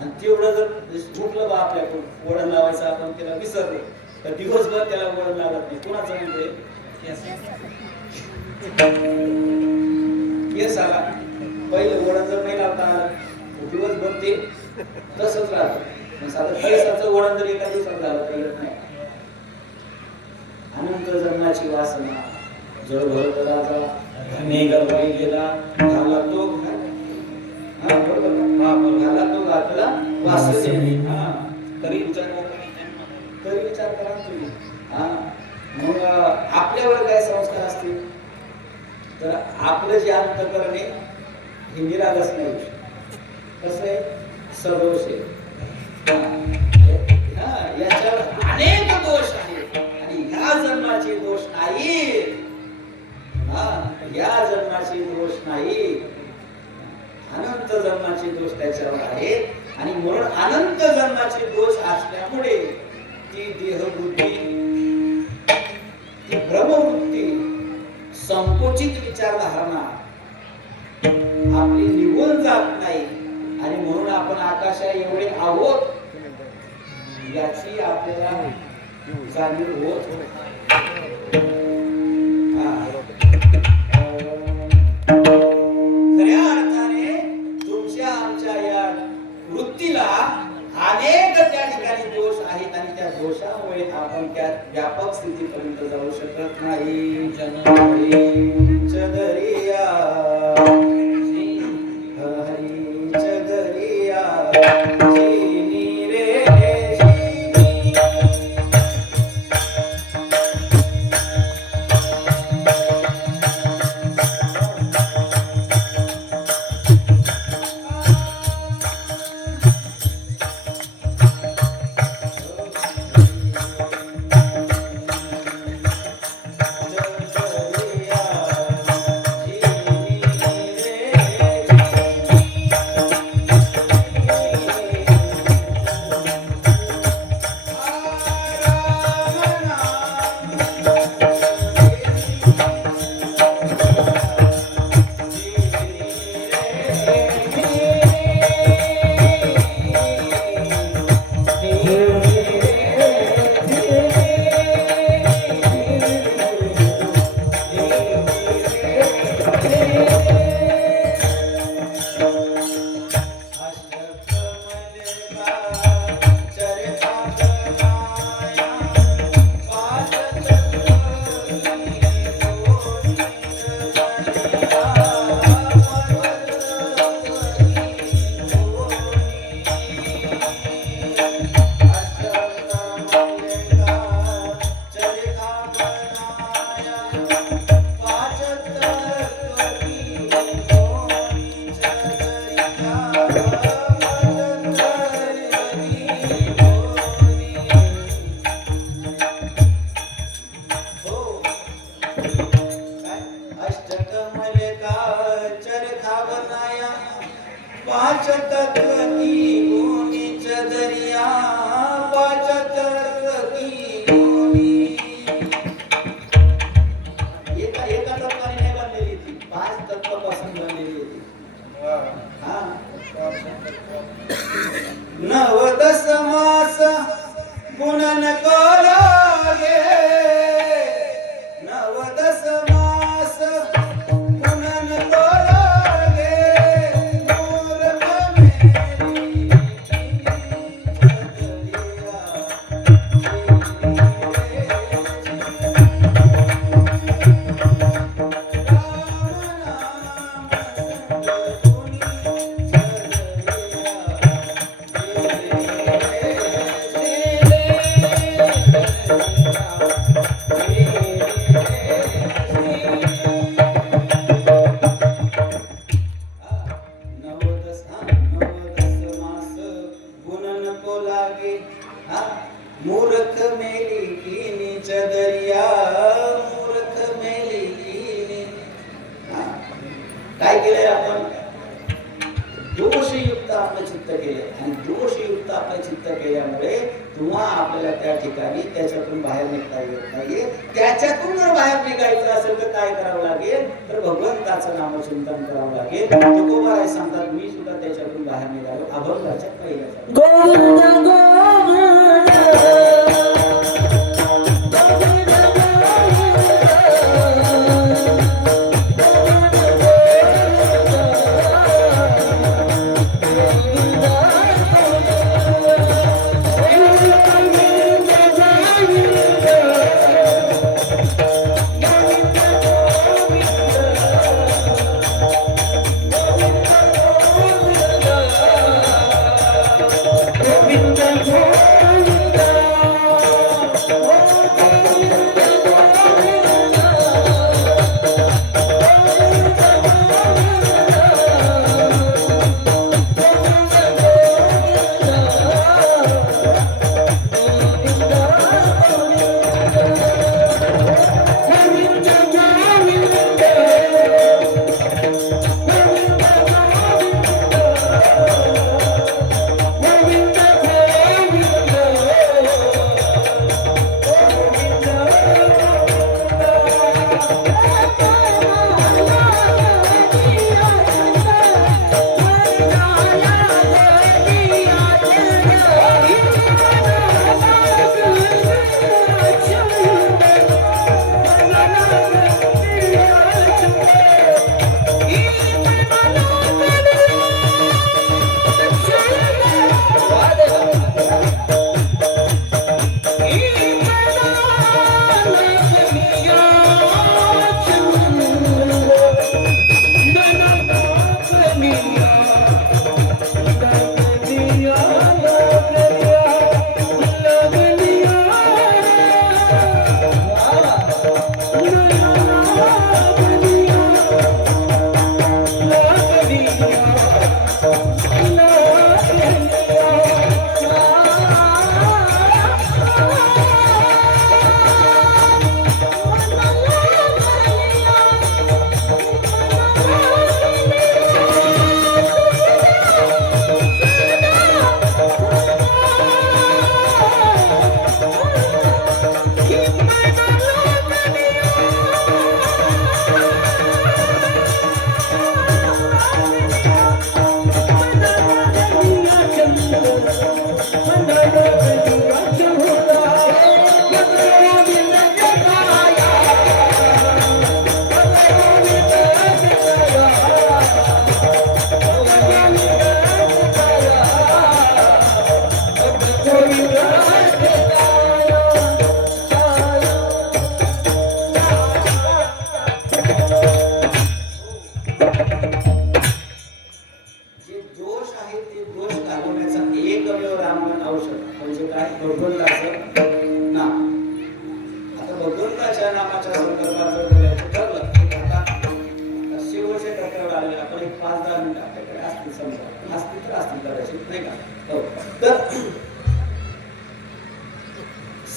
आणि तेवढं जर झुकलं बा आपल्याकडून वळण लावायचं आपण त्याला विसरलो तर दिवसभर त्याला वळण लागत नाही. कोणाचं म्हणजे केस आला पहिलं वळण जर नाही लावता आलं दिवसभर ते तसंच राहतं. साधं केसाचं वळण जर एका दिवसात झालं तर येत नाही. अनंत जन्माची वासना जळ भरत राजा धने गर्भे गेला झाला तो घाला तो घातला वासने. तरी विचार करा तुम्ही. मग आपल्यावर काय संस्कार असतील तर आपलं जे अंतःकरण आहे हे निरागस नाही. कसं आहे सदोष आहे. याच्यावर अनेक दोष आहेत आणि ह्या जन्माचे दोष नाही. या जन्माचे दोष नाही अनंत जन्माचे दोष त्याच्यावर आहेत. आणि म्हणून अनंत जन्माचे दोष असल्यामुळे ती देहबुद्धी ती भ्रमवृत्ती संकुचित विचारधारणा आपली निघून जात नाही. आणि म्हणून आपण आकाशा एवढे आहोत याची आपल्याला जाणीव होत. खऱ्या अर्थाने तुमच्या आमच्या या वृत्तीला अनेक त्या ठिकाणी दोष आहेत आणि त्या दोषामुळे आपण त्या व्यापक स्थितीपर्यंत जाऊ शकत नाही. हरी चदरिया हरी चदरिया नवदस मास गुणन कोलागे नवदस मास गुणन कोलागे मूर्ख मेरी मूर्ख मेली कीनी चदरिया मूर्ख मेली कीनी. काय केलंय आपण दोषयुक्त आपलं चित्त केले आणि दोषयुक्त आपलं चित्त केल्यामुळे तुम्हा आपल्याला त्या ठिकाणी त्याच्यातून बाहेर निघता येत नाहीये. त्याच्यातून जर बाहेर निघायचं असेल तर काय करावं लागेल तर भगवंताचं नामचिंतन करावं लागेल. तुकोबा सांगतात मी सुद्धा त्याच्यातून बाहेर निघालो अभंगाच्या पहिल्या गोविंद गोविंद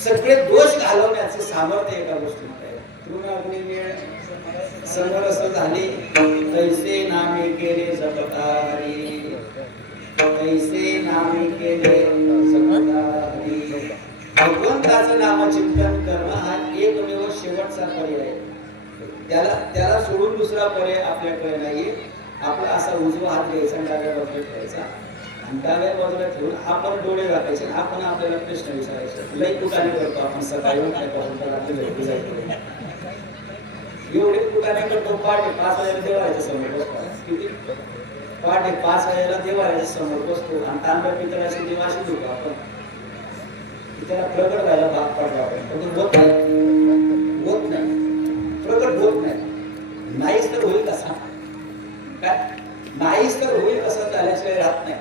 सगळे दोष घालवण्याचे सामर्थ्य एका गोष्टीमध्ये आहे. तृणाग्निमेळ समरस झाले तैसे नामे केले जपतारी, तैसे नामे केले जपतारी. भगवंताचं नामचिंतन करणं हा एकमेव शेवटचा पर्याय. त्याला सोडून दुसरा पर्याय आपल्याकडे नाहीये. आपला असा उजवा हात घ्यायचा, डाव्या बाजूला ठेवायचा आणि डाव्या बाजूला ठेवून आपण डोळे घालायचे. आपण आपल्याला प्रश्न विचारायचे. लई कुठाने करतो आपण सकाळी उठल्यापासून तर रात्री झोपी जायचं. एवढे कुठाने करतो. पहाटे 5 वाजेला देवाच्या समोर बसतो. किती? पहाटे 5 वाजेला देवाच्या समोर बसतो आणि तांब्या पितळाची देवाशी धुतो आपण. त्याला प्रगट व्हायला भाग पडला आपण. पण होत नाही, प्रगट होत नाही. नाहीच तर होईल कसा? काय नाहीच तर होईल कसं? त्याल्याशिवाय राहत नाही.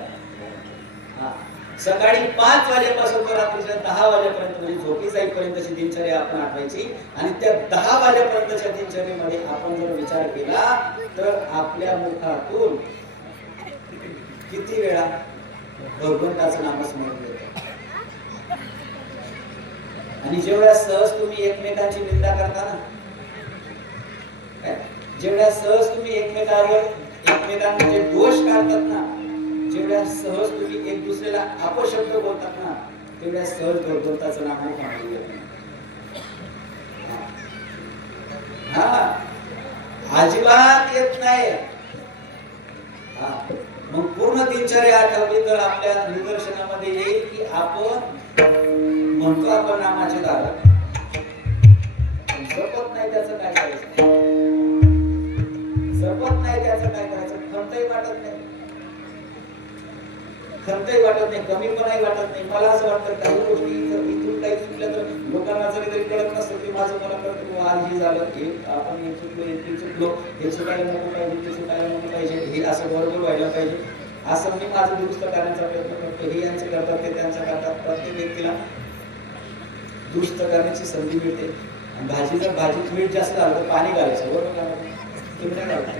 सकाळी 5 वाजेपासून तर रात्रीच्या 10 वाजेपर्यंत म्हणजे झोपी जाईपर्यंतची दिनचर्या आपण आठवायची आणि त्या 10 वाजेपर्यंतच्या दिनचर्येमध्ये आपण जर विचार केला तर आपल्या मुखातून किती वेळा भगवंताचं नामस्मरण येतं. आणि जेवढ्या सहज तुम्ही एकमेकांची निंदा करता ना, जेवढ्या सहज तुम्ही एकमेकांचे दोष काढतात ना, जेवढ्या सहज तुम्ही एक दुसऱ्याला अपशब्द बोलतात ना, तेवढ्या सहज भगवंताचं नाम म्हटलं येत नाही. अजिबात येत नाही. मग पूर्ण दिनचर्या आठवली तर आपल्या निदर्शनामध्ये येईल की आपण म्हणतो आपण नामाचे धारक, जपत नाही त्याचं काय करायचं, जपत नाही त्याचं काय करायचं. खंतही वाटत नाही, खंतही वाटत नाही, कमीपणाही वाटत नाही. मला असं वाटतं काही गोष्टी इथून काही चुकल्या तर लोकांना जरी कळत नसेल की माझं मला कळतं की आज हे झालं, हे आपण हे चुकलो, हे चुकलो, हे चुकायला नको पाहिजे, ते चुकायला नको पाहिजे, हे असं बरोबर व्हायला पाहिजे, असं मी माझं दुरुस्त करण्याचा प्रयत्न करतो. हे यांचे करतात, ते त्यांचं करतात. प्रत्येक व्यक्तीला दुरुस्त करण्याची संधी मिळते. भाजीत मीठ जास्त झालं तर पाणी घालायचं, बरोबर का? तुम्ही काय घालता?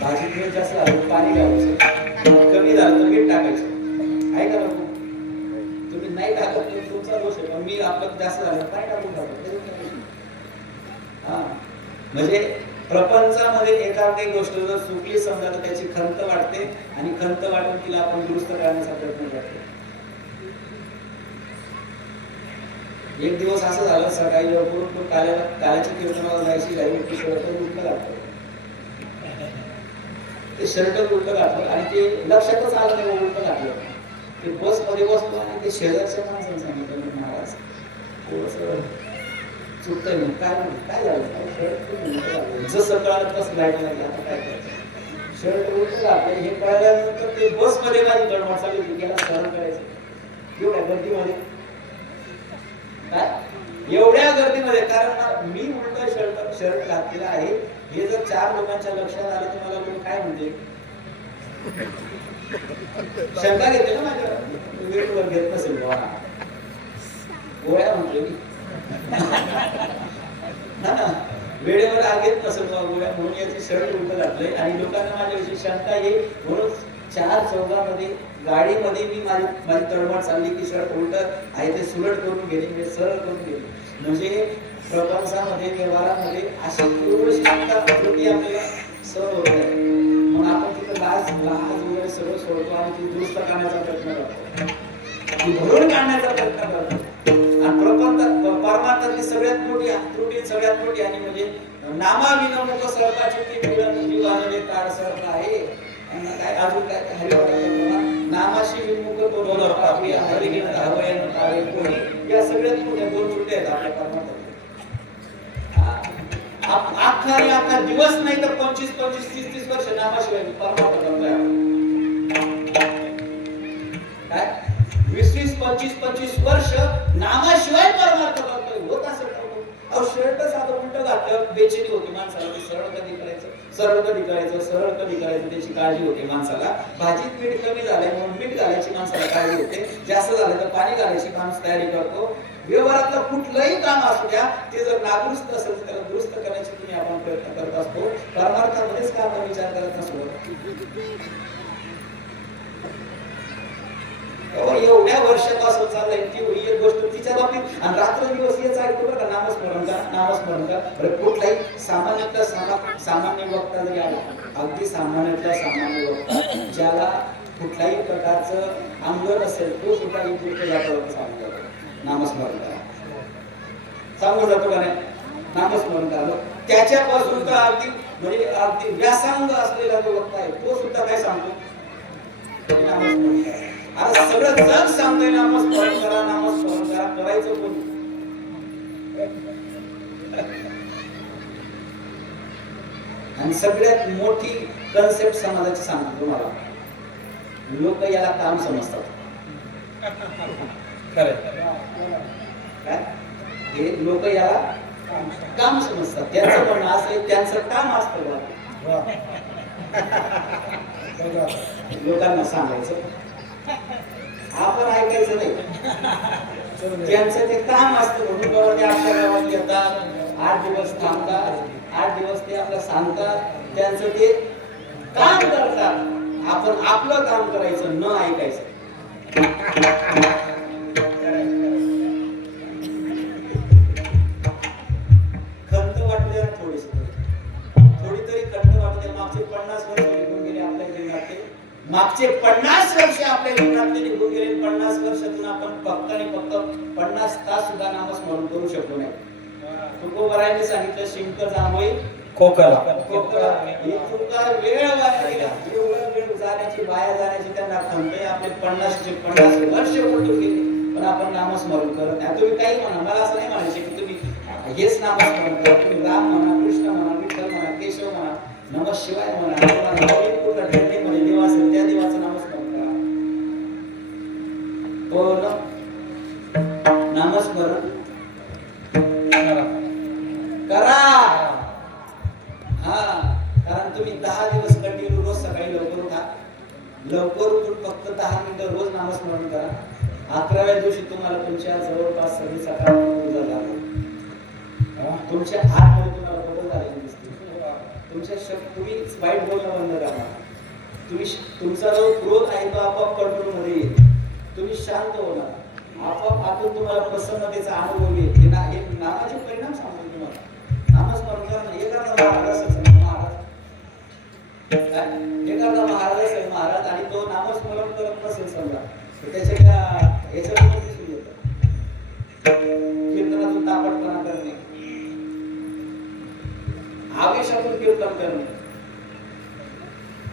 भाजीत मीठ जास्त झालं तर पाणी घालायचं, कमी झालं तर मीठ टाकायचं, आहे का नको? तुम्ही नाही टाकत तर तुमचा दोष आहे, पण मी आपलं जास्त झालं पाणी टाकून टाकतो. हा, म्हणजे प्रपंचामध्ये एखादी गोष्ट जर चुकली समजा तर त्याची खंत वाटते आणि खंत वाटून तिला आपण दुरुस्त करण्याचा प्रयत्न करतो. एक दिवस असं झालं, सकाळी लवकर तो काल्याच्या कीर्तनाला जायची गाडी होती, शर्ट उलट घातलं, ते शर्ट उलट घातलं आणि ते लक्षातच आलं नाही उलट घातलं. ते बस मध्ये बसलो आणि ते शेजारच्या माणसाने सांगितलं, महाराज थोडस चुकतंय, मग काय झालं, शर्ट जसं कळालं तसं गायला लागलं, आता काय करायचं, शर्ट उलट घातलं. हे कळल्यानंतर ते बस मध्ये माझी गडबड चालली होती, याला सहन करायचं एवढ्या गर्दीमध्ये, एवढ्या गर्दीमध्ये. कारण मी उलट शर्ट घातलेला आहे, हे जर 4 लोकांच्या लक्षात आलं तर मला लोक काय म्हणते, शंका घेते ना माझ्या, वेळेवर घेत नसेल गोळ्या म्हणतो मी, वेळेवर घेत नसेल गोळ्या, म्हणून याचे शर्ट उलट घातलंय आणि लोकांना माझ्याविषयी शंका येईल, म्हणून 4 चौघामध्ये गाडीमध्ये मी माझी तळमळ चालली की शर्ट उलट आहे ते सुलट करून गेले, मी सरळ करून गेले. म्हणजे प्रपंचामध्ये व्यवहारामध्ये अशा थोडीशी त्रुटी आपल्याला सहन होत आहे. मग आपण तिथं लाज वगैरे सगळं सोडतो आणि ती दुरुस्त करण्याचा प्रयत्न करतो, ती भरून काढण्याचा प्रयत्न करतो. आणि परमार्थातली सगळ्यात मोठी त्रुटी, सगळ्यात मोठी आणि म्हणजे नामाविनमुख सरता चुकी मिळून जीवाने काळ सरता आहे. काय अजून काय हरिवाणा नामाशी विमुख बोलवर पापी हरिगिन धावयन तारे कोणी, या सगळ्यात मोठ्या 2 त्रुटी आहेत आपल्या परमार्थात. अख्खा आणि अख्खा दिवस नाही तर 25, 30 वर्ष नामाशिवाय परमार्थ करतोय काय, 20, 25 वर्ष नामाशिवाय परमार्थ करतोय. होत असं अहो शर्ट साधं उलट घातल्यावर बेचैनी होती माणसाला, सरळ कधी करायचं, सरळ कधी करायचं, सरळ कधी करायचं त्याची काळजी होते माणसाला. भाजीत मीठ कमी झालंय म्हणून मीठ घालायची माणसाला काळजी होते, जास्त झालं तर पाणी घालायची माणूस तयारी करतो. व्यवहारातलं कुठलंही काम असू द्या, ते जर नादुरुस्त असेल तर त्याला दुरुस्त करण्याची तुम्ही आपण प्रयत्न करत असतो. परमार्थामध्येच का आपण विचार करत नसतो. एवढ्या वर्षापासून चाललंय ती एक गोष्ट तिच्या बाबतीत, आणि रात्रंदिवस हेच ऐकतो बरं का, नामस्मरण का, नामस्मरण का. कुठलाही सामान्य वक्ता जरी आला, अगदी सामान्यातला सामान्य वक्ता ज्याला कुठल्याही प्रकारचं अंग नसेल तो सुद्धा सांगून जातो नामस्मरण करा, सांगून जातो का नाही, नामस्मरण करा. त्याच्यापासून तर अगदी व्यासंग असलेला जो वक्ता आहे तो सुद्धा काय सांगतो, नामस्मरण करा. आता सगळं जग सांगतोय नामस्मरण करा, नामस्मरण करा, करायचं कोणी. आणि सगळ्यात मोठी कन्सेप्ट समाजाची सांगतो तुम्हाला, लोक याला काम समजतात. खरं काय, हे लोक याला काम समजतात. त्यांचं म्हणणं असं, त्यांचं काम असतं लोकांना सांगायचं, आपण ऐकायचं नाही. त्यांचं ते काम असतं म्हणून बाबा ते आपल्या गावात येतात, 8 दिवस थांबतात, 8 दिवस ते आपल्याला सांगतात, त्यांचं ते काम करतात. आपण आपलं काम करायचं, न ऐकायचं. खंत वाटते थोडी तरी खंत वाटते. मागचे 50 वर्ष निघून गेले आपल्या जीवनातले, मागचे 50 वर्ष आपल्या जीवनातले निघून गेले. 50 वर्षातून आपण फक्त आणि फक्त 50 तास सुद्धा नामस्मरण करू शकलो नाही. तुकोबरायांनी सांगितलं, शिंक जांभई कोकला इथून काय वेळ वाया गेला. एवढा वेळ जाण्याची वाया जाण्याची त्यांना खंत आपले 50 वर्ष उलटून गेले, पण आपण नामस्मरण करत नाही. तुम्ही काही म्हणा, मला असं नाही म्हणायचे की तुम्ही हेच नामस्मरण करा. तुम्ही राम म्हणा, कृष्ण म्हणा, विठ्ठल म्हणा, केशव म्हणा, नमः शिवाय म्हणा, तुम्हाला नवीन कुठला ट्रेंडिंग मध्ये देव असेल त्या देवाचं नामस्मरण करा. नामस्मरण करा. हा, कारण तुम्ही 10 दिवस कंटिन्यू रोज सकाळी लवकर उठा. लवकर उठून फक्त 10 मिनिटं रोज नामस्मरण करा. 11व्या दिवशी तुम्हाला तुमच्या जवळपास सगळी सकाळ पूजा लागेल. तुमच्या आतमध्ये तुम्हाला बदल झालेले दिसतील. तुमच्या तुम्ही वाईट बोलणं बंद करा. तुमचा जो क्रोध आहे तो आपोआप कंट्रोल मध्ये येईल. तुम्ही शांत होणार. आपोआप आतून तुम्हाला प्रसन्नतेचा अनुभव येईल. हे नामाचे परिणाम सांगतो तुम्हाला. नामस्मरण करा. एखादा महाराज असेल महाराज, एखादा महाराज असेल महाराज आणि तो नामस्मरण करत नसेल समजा, तर त्याच्या याच्यावर दिसून येतं. कीर्तनातून तापटपणा करणे, आवेशातून कीर्तन करणे,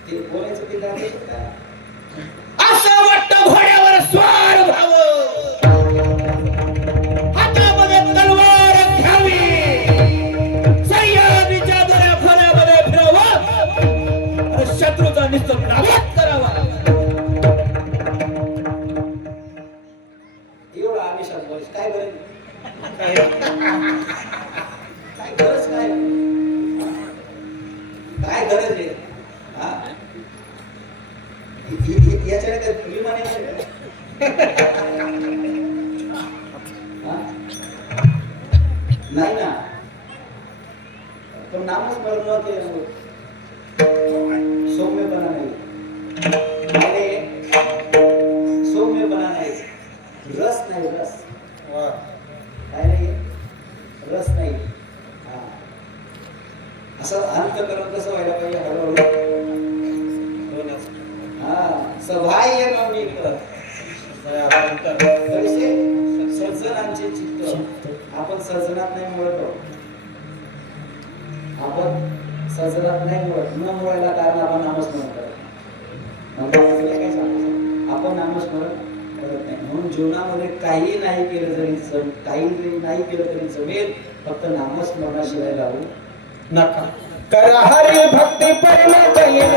ते बोलायचं ते काय असं वाटतं घोड्यावर स्वार व्हावं, हातामध्ये तलवार घ्यावी, सह्याद्रीच्या दऱ्या खोऱ्यामध्ये फिरावं आणि शत्रूचा निस्तम नाबूद करावा. एवढा आवेशात बोलायचं काय गरज? काय गरज काय? काय गरज आहे? याच्याने काय विमान येतं? नाही ना. पण नामस्मरण केलं सौम्यपणा नाही, सौम्यपणा नाही, रस नाही, रस काय नाही, रस नाही. असं अंतकरण कसं व्हायला पाहिजे? हळूहळू सभाय सज्जनांचे चित्त. आपण सज्जनात नाही मुळत. आपण सज्जनात नाही मुळत. न मुळायला कारण आपण नामस्मरण करत. काय सांगतो? आपण नामस्मरण करत नाही. म्हणून जीवनामध्ये काही नाही केलं तरी काही नाही केलं तरी जमेल, फक्त नामस्मरणाशिवाय राहू नका. कर हरी भक्ती परम कईल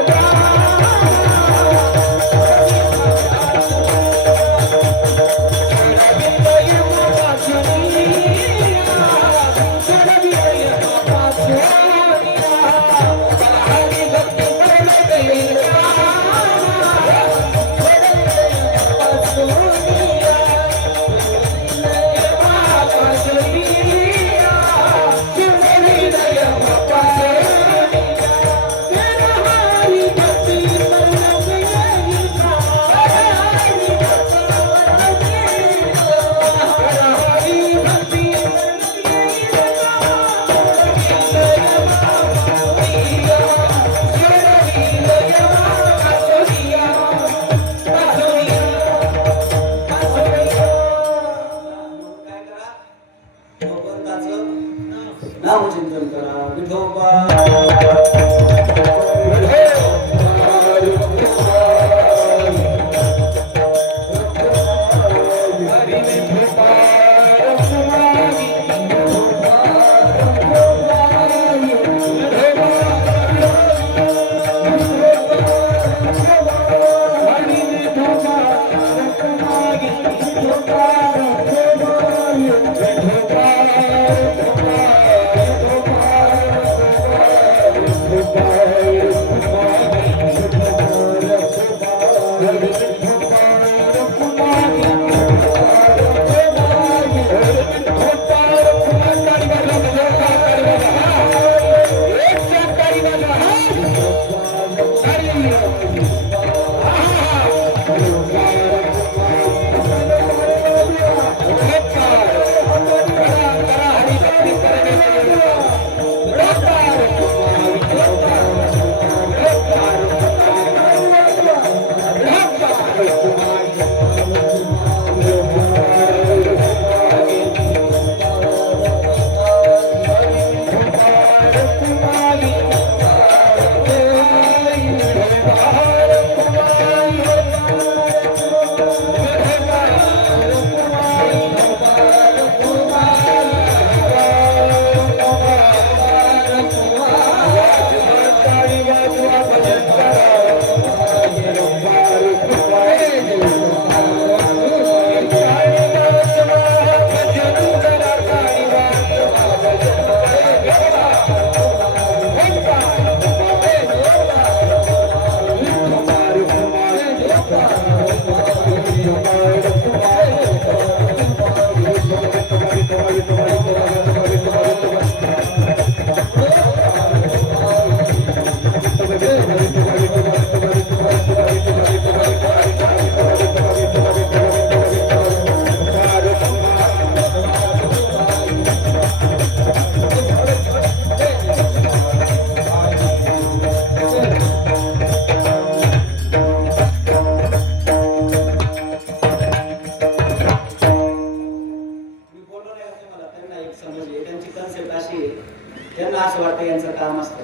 त्यांना असं वाटतं यांचं काम असतं.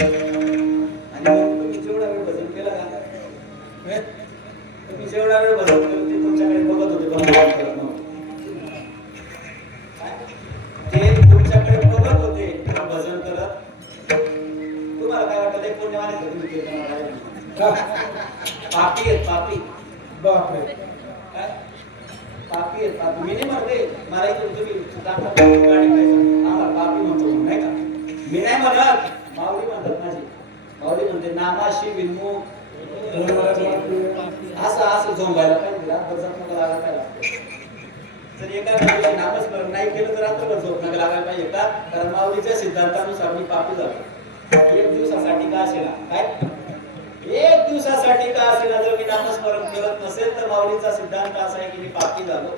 आणि मग तुम्ही जेवढा वेळ भजन केलं का, तुम्ही जेवढा वेळ भजन केलं ते तुमच्याकडे बघत होते पण भजन करत नव्हते. ते तुमच्याकडे बघत होते पण भजन करत. तुम्हाला काय वाटतं ते पुण्यवान आहे तुम्ही पापी आहेत पापी. बापरे काय पापी आहेत पापी. मी नाही म्हणते मला इथून तुम्ही दाखवा गाडी काय आम्हाला पापी म्हणतो नाही का. मी नाही म्हणत, माऊली म्हणतात माझी. माऊली म्हणते नामाशी विन्मुख असं असं झोंबायला पाहिजे. रात्रभर झोप नका लागायला पाहिजे. जर एका दिवशी नामस्मरण नाही केलं तर रात्रभर झोप नका लागायला पाहिजे का. कारण माऊलीच्या सिद्धांतानुसार मी पापी झालो. एक दिवसासाठी का असेना काय, एक दिवसासाठी का असेना जर मी नामस्मरण करत नसेल तर माऊलीचा सिद्धांत असा आहे की मी पापी झालो.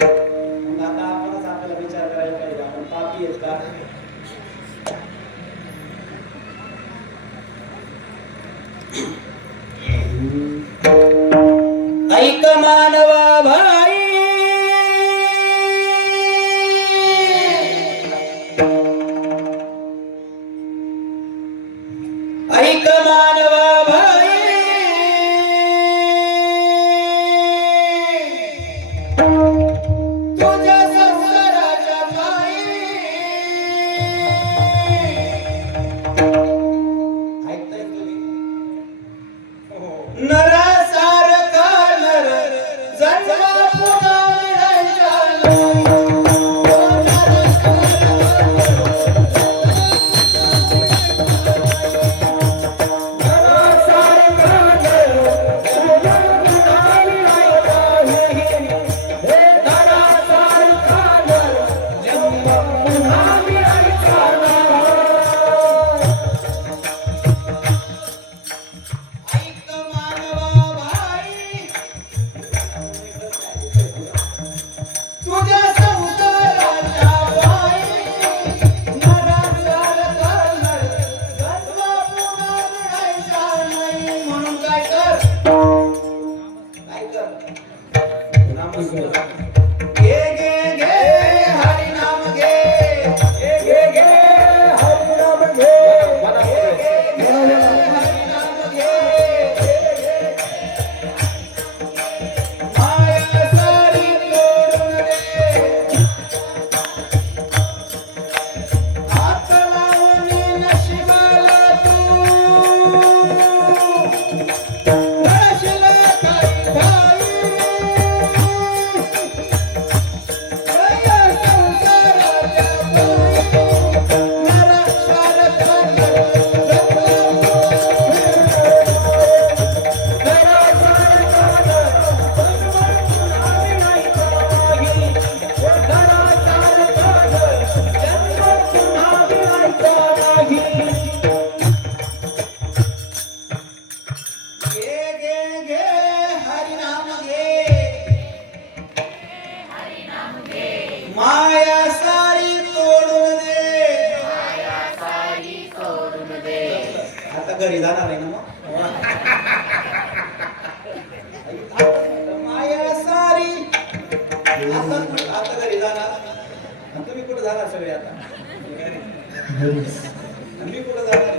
मग आता आपणच आपल्याला विचार करायला पाहिजे आपण पापी आहेत का. ऐक मानवा भाई, ऐक मानवा भाई, तुझ्या संसाराच्या पायी. ऐकताय तुम्ही. नरासारखा नर जन्म पुन्हा मिळायचा नाही. माया सारी तोडून दे. आता घरी जाणार आहे ना मग. माया सारी आता घरी जाणार. तुम्ही कुठे जाणार सगळे आता. मी कुठे जाणार आहे.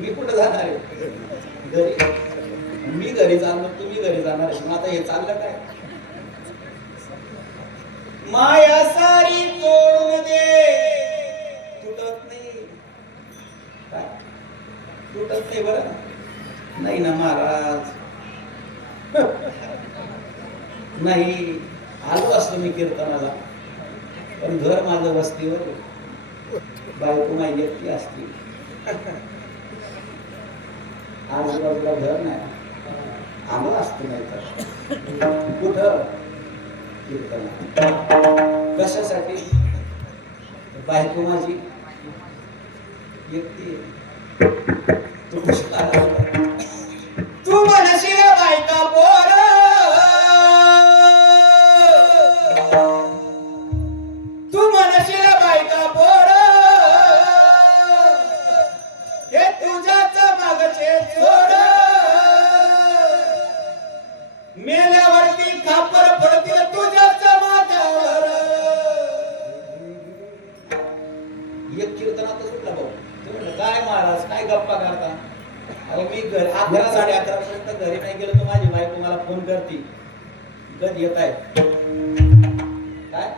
मी कुठे जाणार आहे घरी. मी घरी जाणार तुम्ही घरी जाणार आहे. आता हे चाललं काय. माया सारी तोडून दे. तुटत नाही काय, तुटत नाही बरं नाही ना महाराज. नाही आलो असतो मी कीर्तनाला पण घर माझं वस्तीवर. बायको माझी एकटी असती. आजूबाजूला घर नाही. आलो असतो नाही तर कुठं कीर्तन. कशासाठी. बायको माझी एकटी. तू म्हणशील बायका पोर, तू म्हणशील बायका पोर, हे तुझ्याच मागचे चोर. मेल्यावरती खापर पडतील तुझ्याच माथ्यावर. गेलो तर माझी बायको मला फोन करते, कधी येत आहे काय.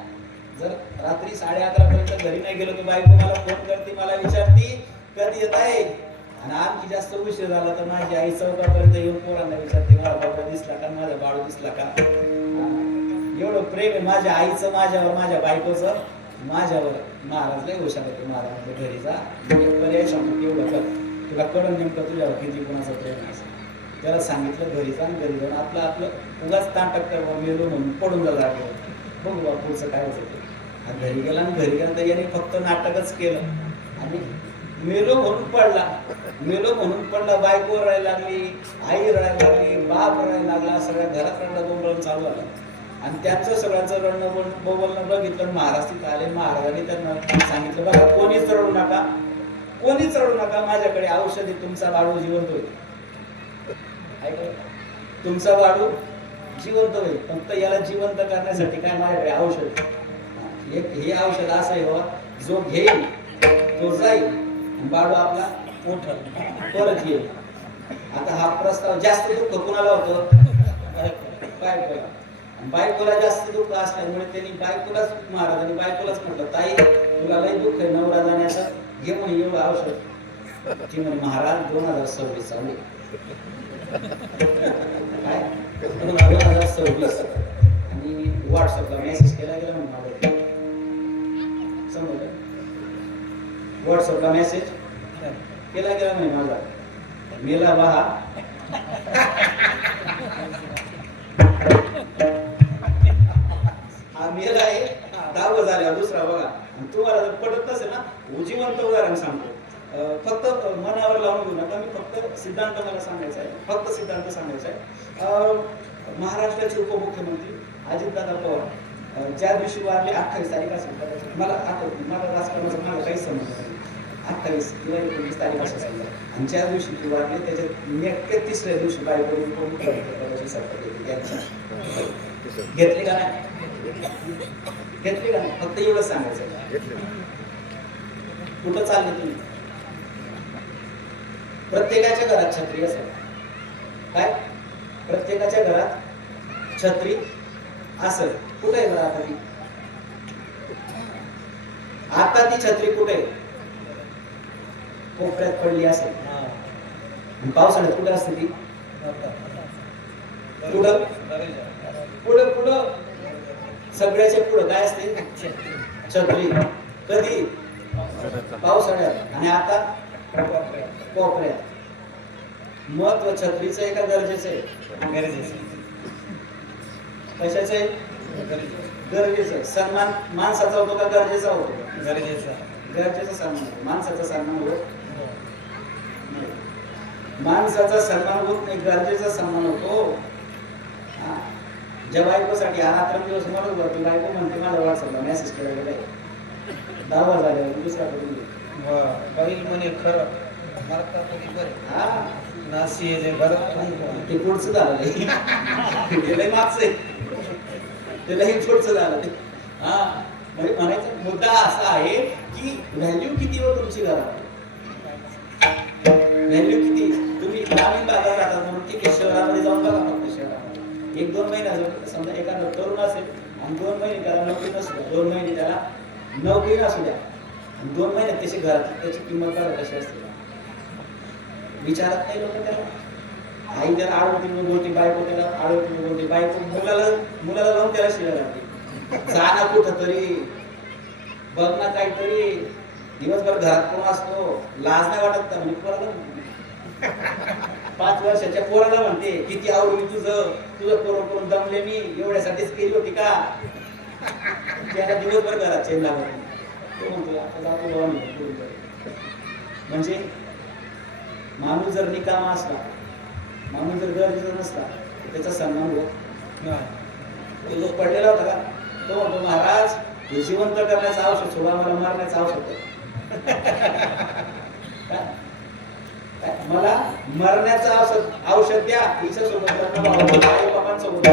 जर रात्री 11:30 पर्यंत घरी नाही गेलो तर बायको मला फोन करते, मला विचारते कधी येत आहे. आणि आणखी जास्त उशीर झाला तर माझी आई 14पर्यंत येऊन पोरांना विचारते, मला बाबा दिसला का, माझा बाळू दिसला का. एवढं प्रेम आहे माझ्या आईचं माझ्यावर, माझ्या बायकोचं माझ्यावर. महाराज लय हुशार होते. महाराज घरी जा, पर्याय सांगतो तेवढं कर, तुला कळून नेमकं तुझ्यावर किती कुणाचं प्रेम असं. त्याला सांगितलं घरी जा, घरी जाऊन आपलं आपलं उगाच ताटक कर, मेलो म्हणून पडून जा जागेवर, बघू बा पुढचं काय होतं ते. आणि घरी गेला, आणि घरी गेला तर याने फक्त नाटकच केलं. आणि मेलो म्हणून पडला, मेलो म्हणून पडला, बायको रडायला लागली, आई रडायला लागली, बाप रडायला लागला, सगळ्या घरात रडणं बोंबलून चालू झालं. आणि त्यांचं सगळ्यांचं रडणं बोंबलणं बघितलं. महाराज तिथं आले. महाराजांनी त्यांना सांगितलं, बघा कोणीच रडू नका, कोणीच रडू नका, माझ्याकडे औषध आहे, तुमचा बाळू जिवंत होईल. तुमचा बाळू जिवंत होईल, फक्त याला जिवंत करण्यासाठी काय माझ्याकडे औषध. हे औषध असं आहे बाबा, जो घेईल तो जाईल, बाळू आपला परत येईल. आता हा प्रस्ताव, जास्त दुःख कुणाला होतं, बायकोला जास्त दुःख असल्यामुळे त्यांनी बायकोलाच, महाराजांनी बायकोलाच म्हटलं, ताई तुला लई दुःख आहे नवरा जाण्याचं, घे म्हणे एवढं औषध. ती म्हणे महाराज 2026 चालू काय 2026. आणि व्हॉट्सअपला मेसेज केला गेला म्हणून मला समजलं. व्हॉट्सअपला मेसेज केला गेला म्हणे माझा, मेला बहा हा मेला आहे, 10 झाल्यावर दुसरा बघा. तुम्हाला जर पडत नसेल ना, जिवंत उदाहरण सांगतो, फक्त मनावर लावून घेऊ नका. मी फक्त सिद्धांत मला सांगायचा आहे, फक्त सिद्धांत सांगायचा आहे. महाराष्ट्राचे उपमुख्यमंत्री अजितदादा पवार ज्या दिवशी वारले, 28 तारीख असेल मला आठवत, मला राजकारणाचा मला काहीच समजलं नाही, 28 किंवा 29 तारीख असं सांगा. आणि ज्या दिवशी ती वारले त्याच्या 33ऱ्या दिवशी बायको उपमुख्यमंत्री सरकार घेतली का नाही, घेतली का नाही, फक्त एवढंच सांगायचं. कुठं चालले तुम्ही? प्रत्येकाच्या घरात छत्री असेल काय, प्रत्येकाच्या घरात छत्री असेल. कुठे आहे आता ती? आता ती छत्री कुठे आहे? कोपऱ्यात पडली असेल. पावसाळ्यात कुठे असते ती? पुढं पुढं पुढं सगळ्याच्या पुढं काय असते? छत्री. कधी? पावसाळ्यात. आणि आता कोपऱ्यात. महत्व छत्रीचं आहे का गरजेचं आहे? गरजेचं. कशाचं आहे? गरजेचं. सन्मान माणसाचा होतो का गरजेचा होतो? गरजेचा. गरजेचा सन्मान. माणसाचा सन्मान होत नाही. माणसाचा सन्मान होत नाही, गरजेचा सन्मान होतो. ज्या बायकोसाठी रात्रंदिवस मरत होती, बायको म्हणते मला व्हॉट्सअपला मेसेज केला गेलाय, 10 झाल्यावर दुसरा करून बैल म्हणे खरं ते पुढचं झालं त्यालाही मागचं आहे, त्यालाही पुढचं झालं ते. म्हणजे म्हणायचा मुद्दा असा आहे की व्हॅल्यू किती हो तुमची घरात, व्हॅल्यू किती. तुम्ही ग्रामीण भागात राहतात म्हणून ठीक आहे, शहरामध्ये जाऊन बघा. फक्त शहरामध्ये 1-2 महिने समजा एखादा तरुण असेल आणि 2 महिने त्याला नोकरी नसू द्या, 2 महिने त्याला नोकरी नसू द्या, 2 महिन्यात त्याची घरात त्याची किंमत काय कशी असते विचारत नाही लोक त्याला. आई त्याला आडवती बोलती, बायको त्याला आडवती बोलती, बायको मुलाला लावून त्याला शिवाय लागते, जा ना कुठं तरी, बघ ना काहीतरी, दिवसभर घरात कोण असतो, लाज नाही वाटत का? म्हणजे पोराला 5 वर्षाच्या पोराला म्हणते किती आवडली तुझं करून करून दमले मी, एवढ्यासाठीच केली होती का? त्याला दिवसभर घरात चेन लागत. तो म्हणतो आता जातो बाबा. म्हणजे माणूस जर निकामा असला, माणूस जर गरजेचा नसला तर त्याचा सन्मान होत. तो जो पडलेला होता का, तो म्हणतो महाराज हे जिवंत करण्याचं औषध सोडा, मला मारण्याचं औषध मला मरण्याचं औषध द्या. हिच्या सोबत लग्न भाऊ, आई बाबांसोबत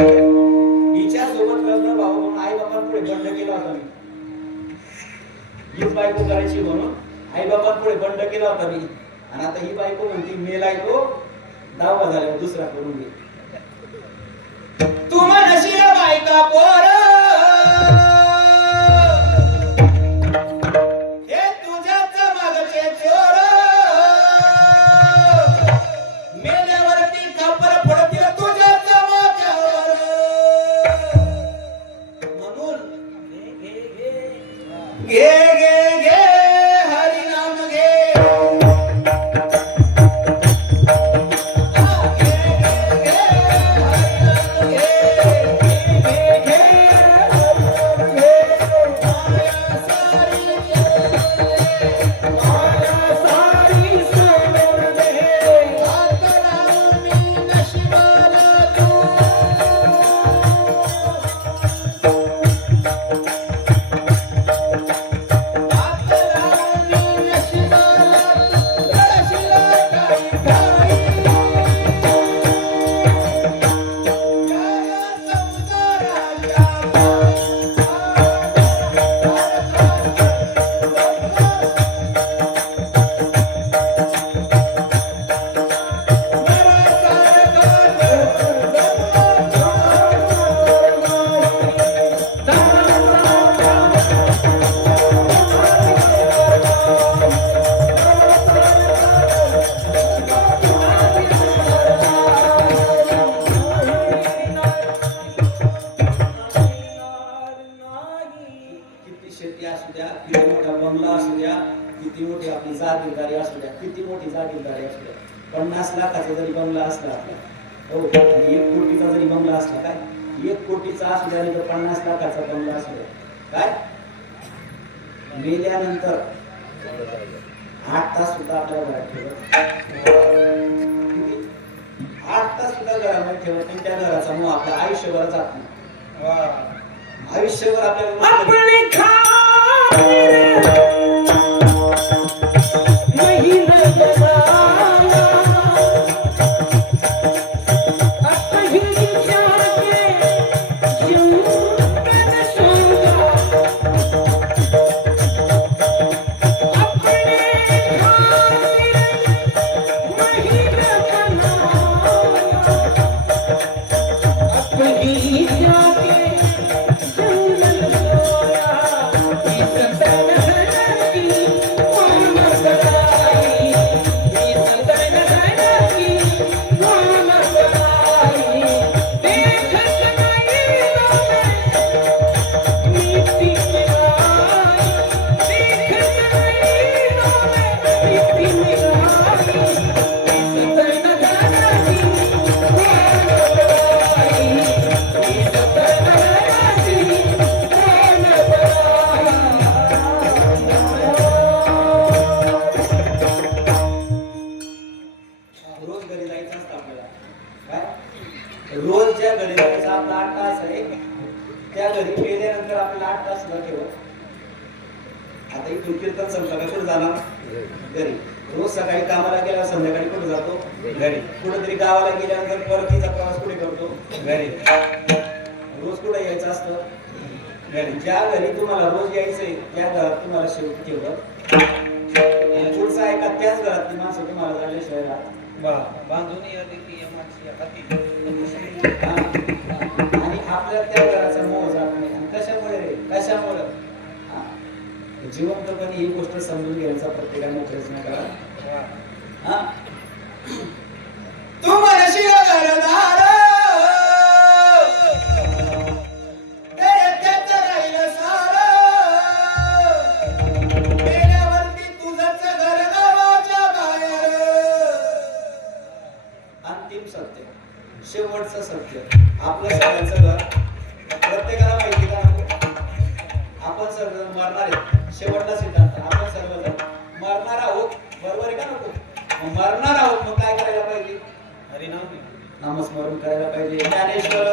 हिच्या सोबत लग्न भाऊ म्हणून आई बाबांपुढे बंड केला होता मी. हीच बायको करायची म्हणून आई बाबांपुढे बंड केला होता मी. आणि आता ही बायको म्हणती मेलाय तो, 10 झाल्यावर दुसरा करून घे. तू म्हणशील बायका पोर हे तुझ्याच मागचे चोर मेल्यावरती खापर पडतील तुझ्याच माथ्यावर म्हणून घे घे घे हरिनाम घे शेती असू द्या, किती मोठा बंगला असू द्या, किती मोठी आपली जागीरदारी असू द्या, किती मोठी जागीरदारी असू द्या, 50 लाखाचा जरी बंगला असला आपला, हो, 1 कोटीचा जरी बंगला असला, काय 1 कोटीचा असू द्या आणि 50 लाखाचा बंगला असू द्या, काय मेल्यानंतर 8 तास सुद्धा आपल्या घरात ठेवत, 8 तास सुद्धा घरामध्ये ठेवत नाही, त्या घराचा मोह आपल्या आयुष्यभर जात नाही. आयुष्यभर आपल्याला रोज ज्या घरी जायचं आपला 8 तास आहे, त्या घरी गेल्यानंतर आपल्याला 8 तास सुद्धा ठेवत. आता इथून कीर्तन संपलं कुठे जाणार? घरी. रोज सकाळी कामाला गेल्यावर संध्याकाळी कुठे जातो? घरी. कुठेतरी गावाला गेल्यानंतर परतीचा प्रवास कुठे करतो? घरी. रोज कुठे यायचं असतं? घरी. ज्या घरी तुम्हाला रोज यायचंय त्या घरात तुम्हाला शेवटी ठेवत. पुढचं आहे का त्याच घरातली माणसं तुम्हाला जाण्याशिवाय राहत. बांधून येते ती माणशी आणि आपल्या त्या घराचा मोह जात नाही. आणि कशामुळे रे? कशामुळे? जिवंतपणे ही गोष्ट समजून घ्यायचा प्रत्येकाने प्रयत्न करा. तू म्हणशील घरदार शेवटचं सत्य आपलं सगळ्यांचं घर प्रत्येकाला माहिती का आपण सर्व मरणार आहे. शेवटचा सिद्धांत आपण सर्वजण मरणार आहोत. बरोबर आहे का नको? मरणार आहोत मग काय करायला पाहिजे? हरिनाम नामस्मरण करायला पाहिजे. ज्ञानेश्वर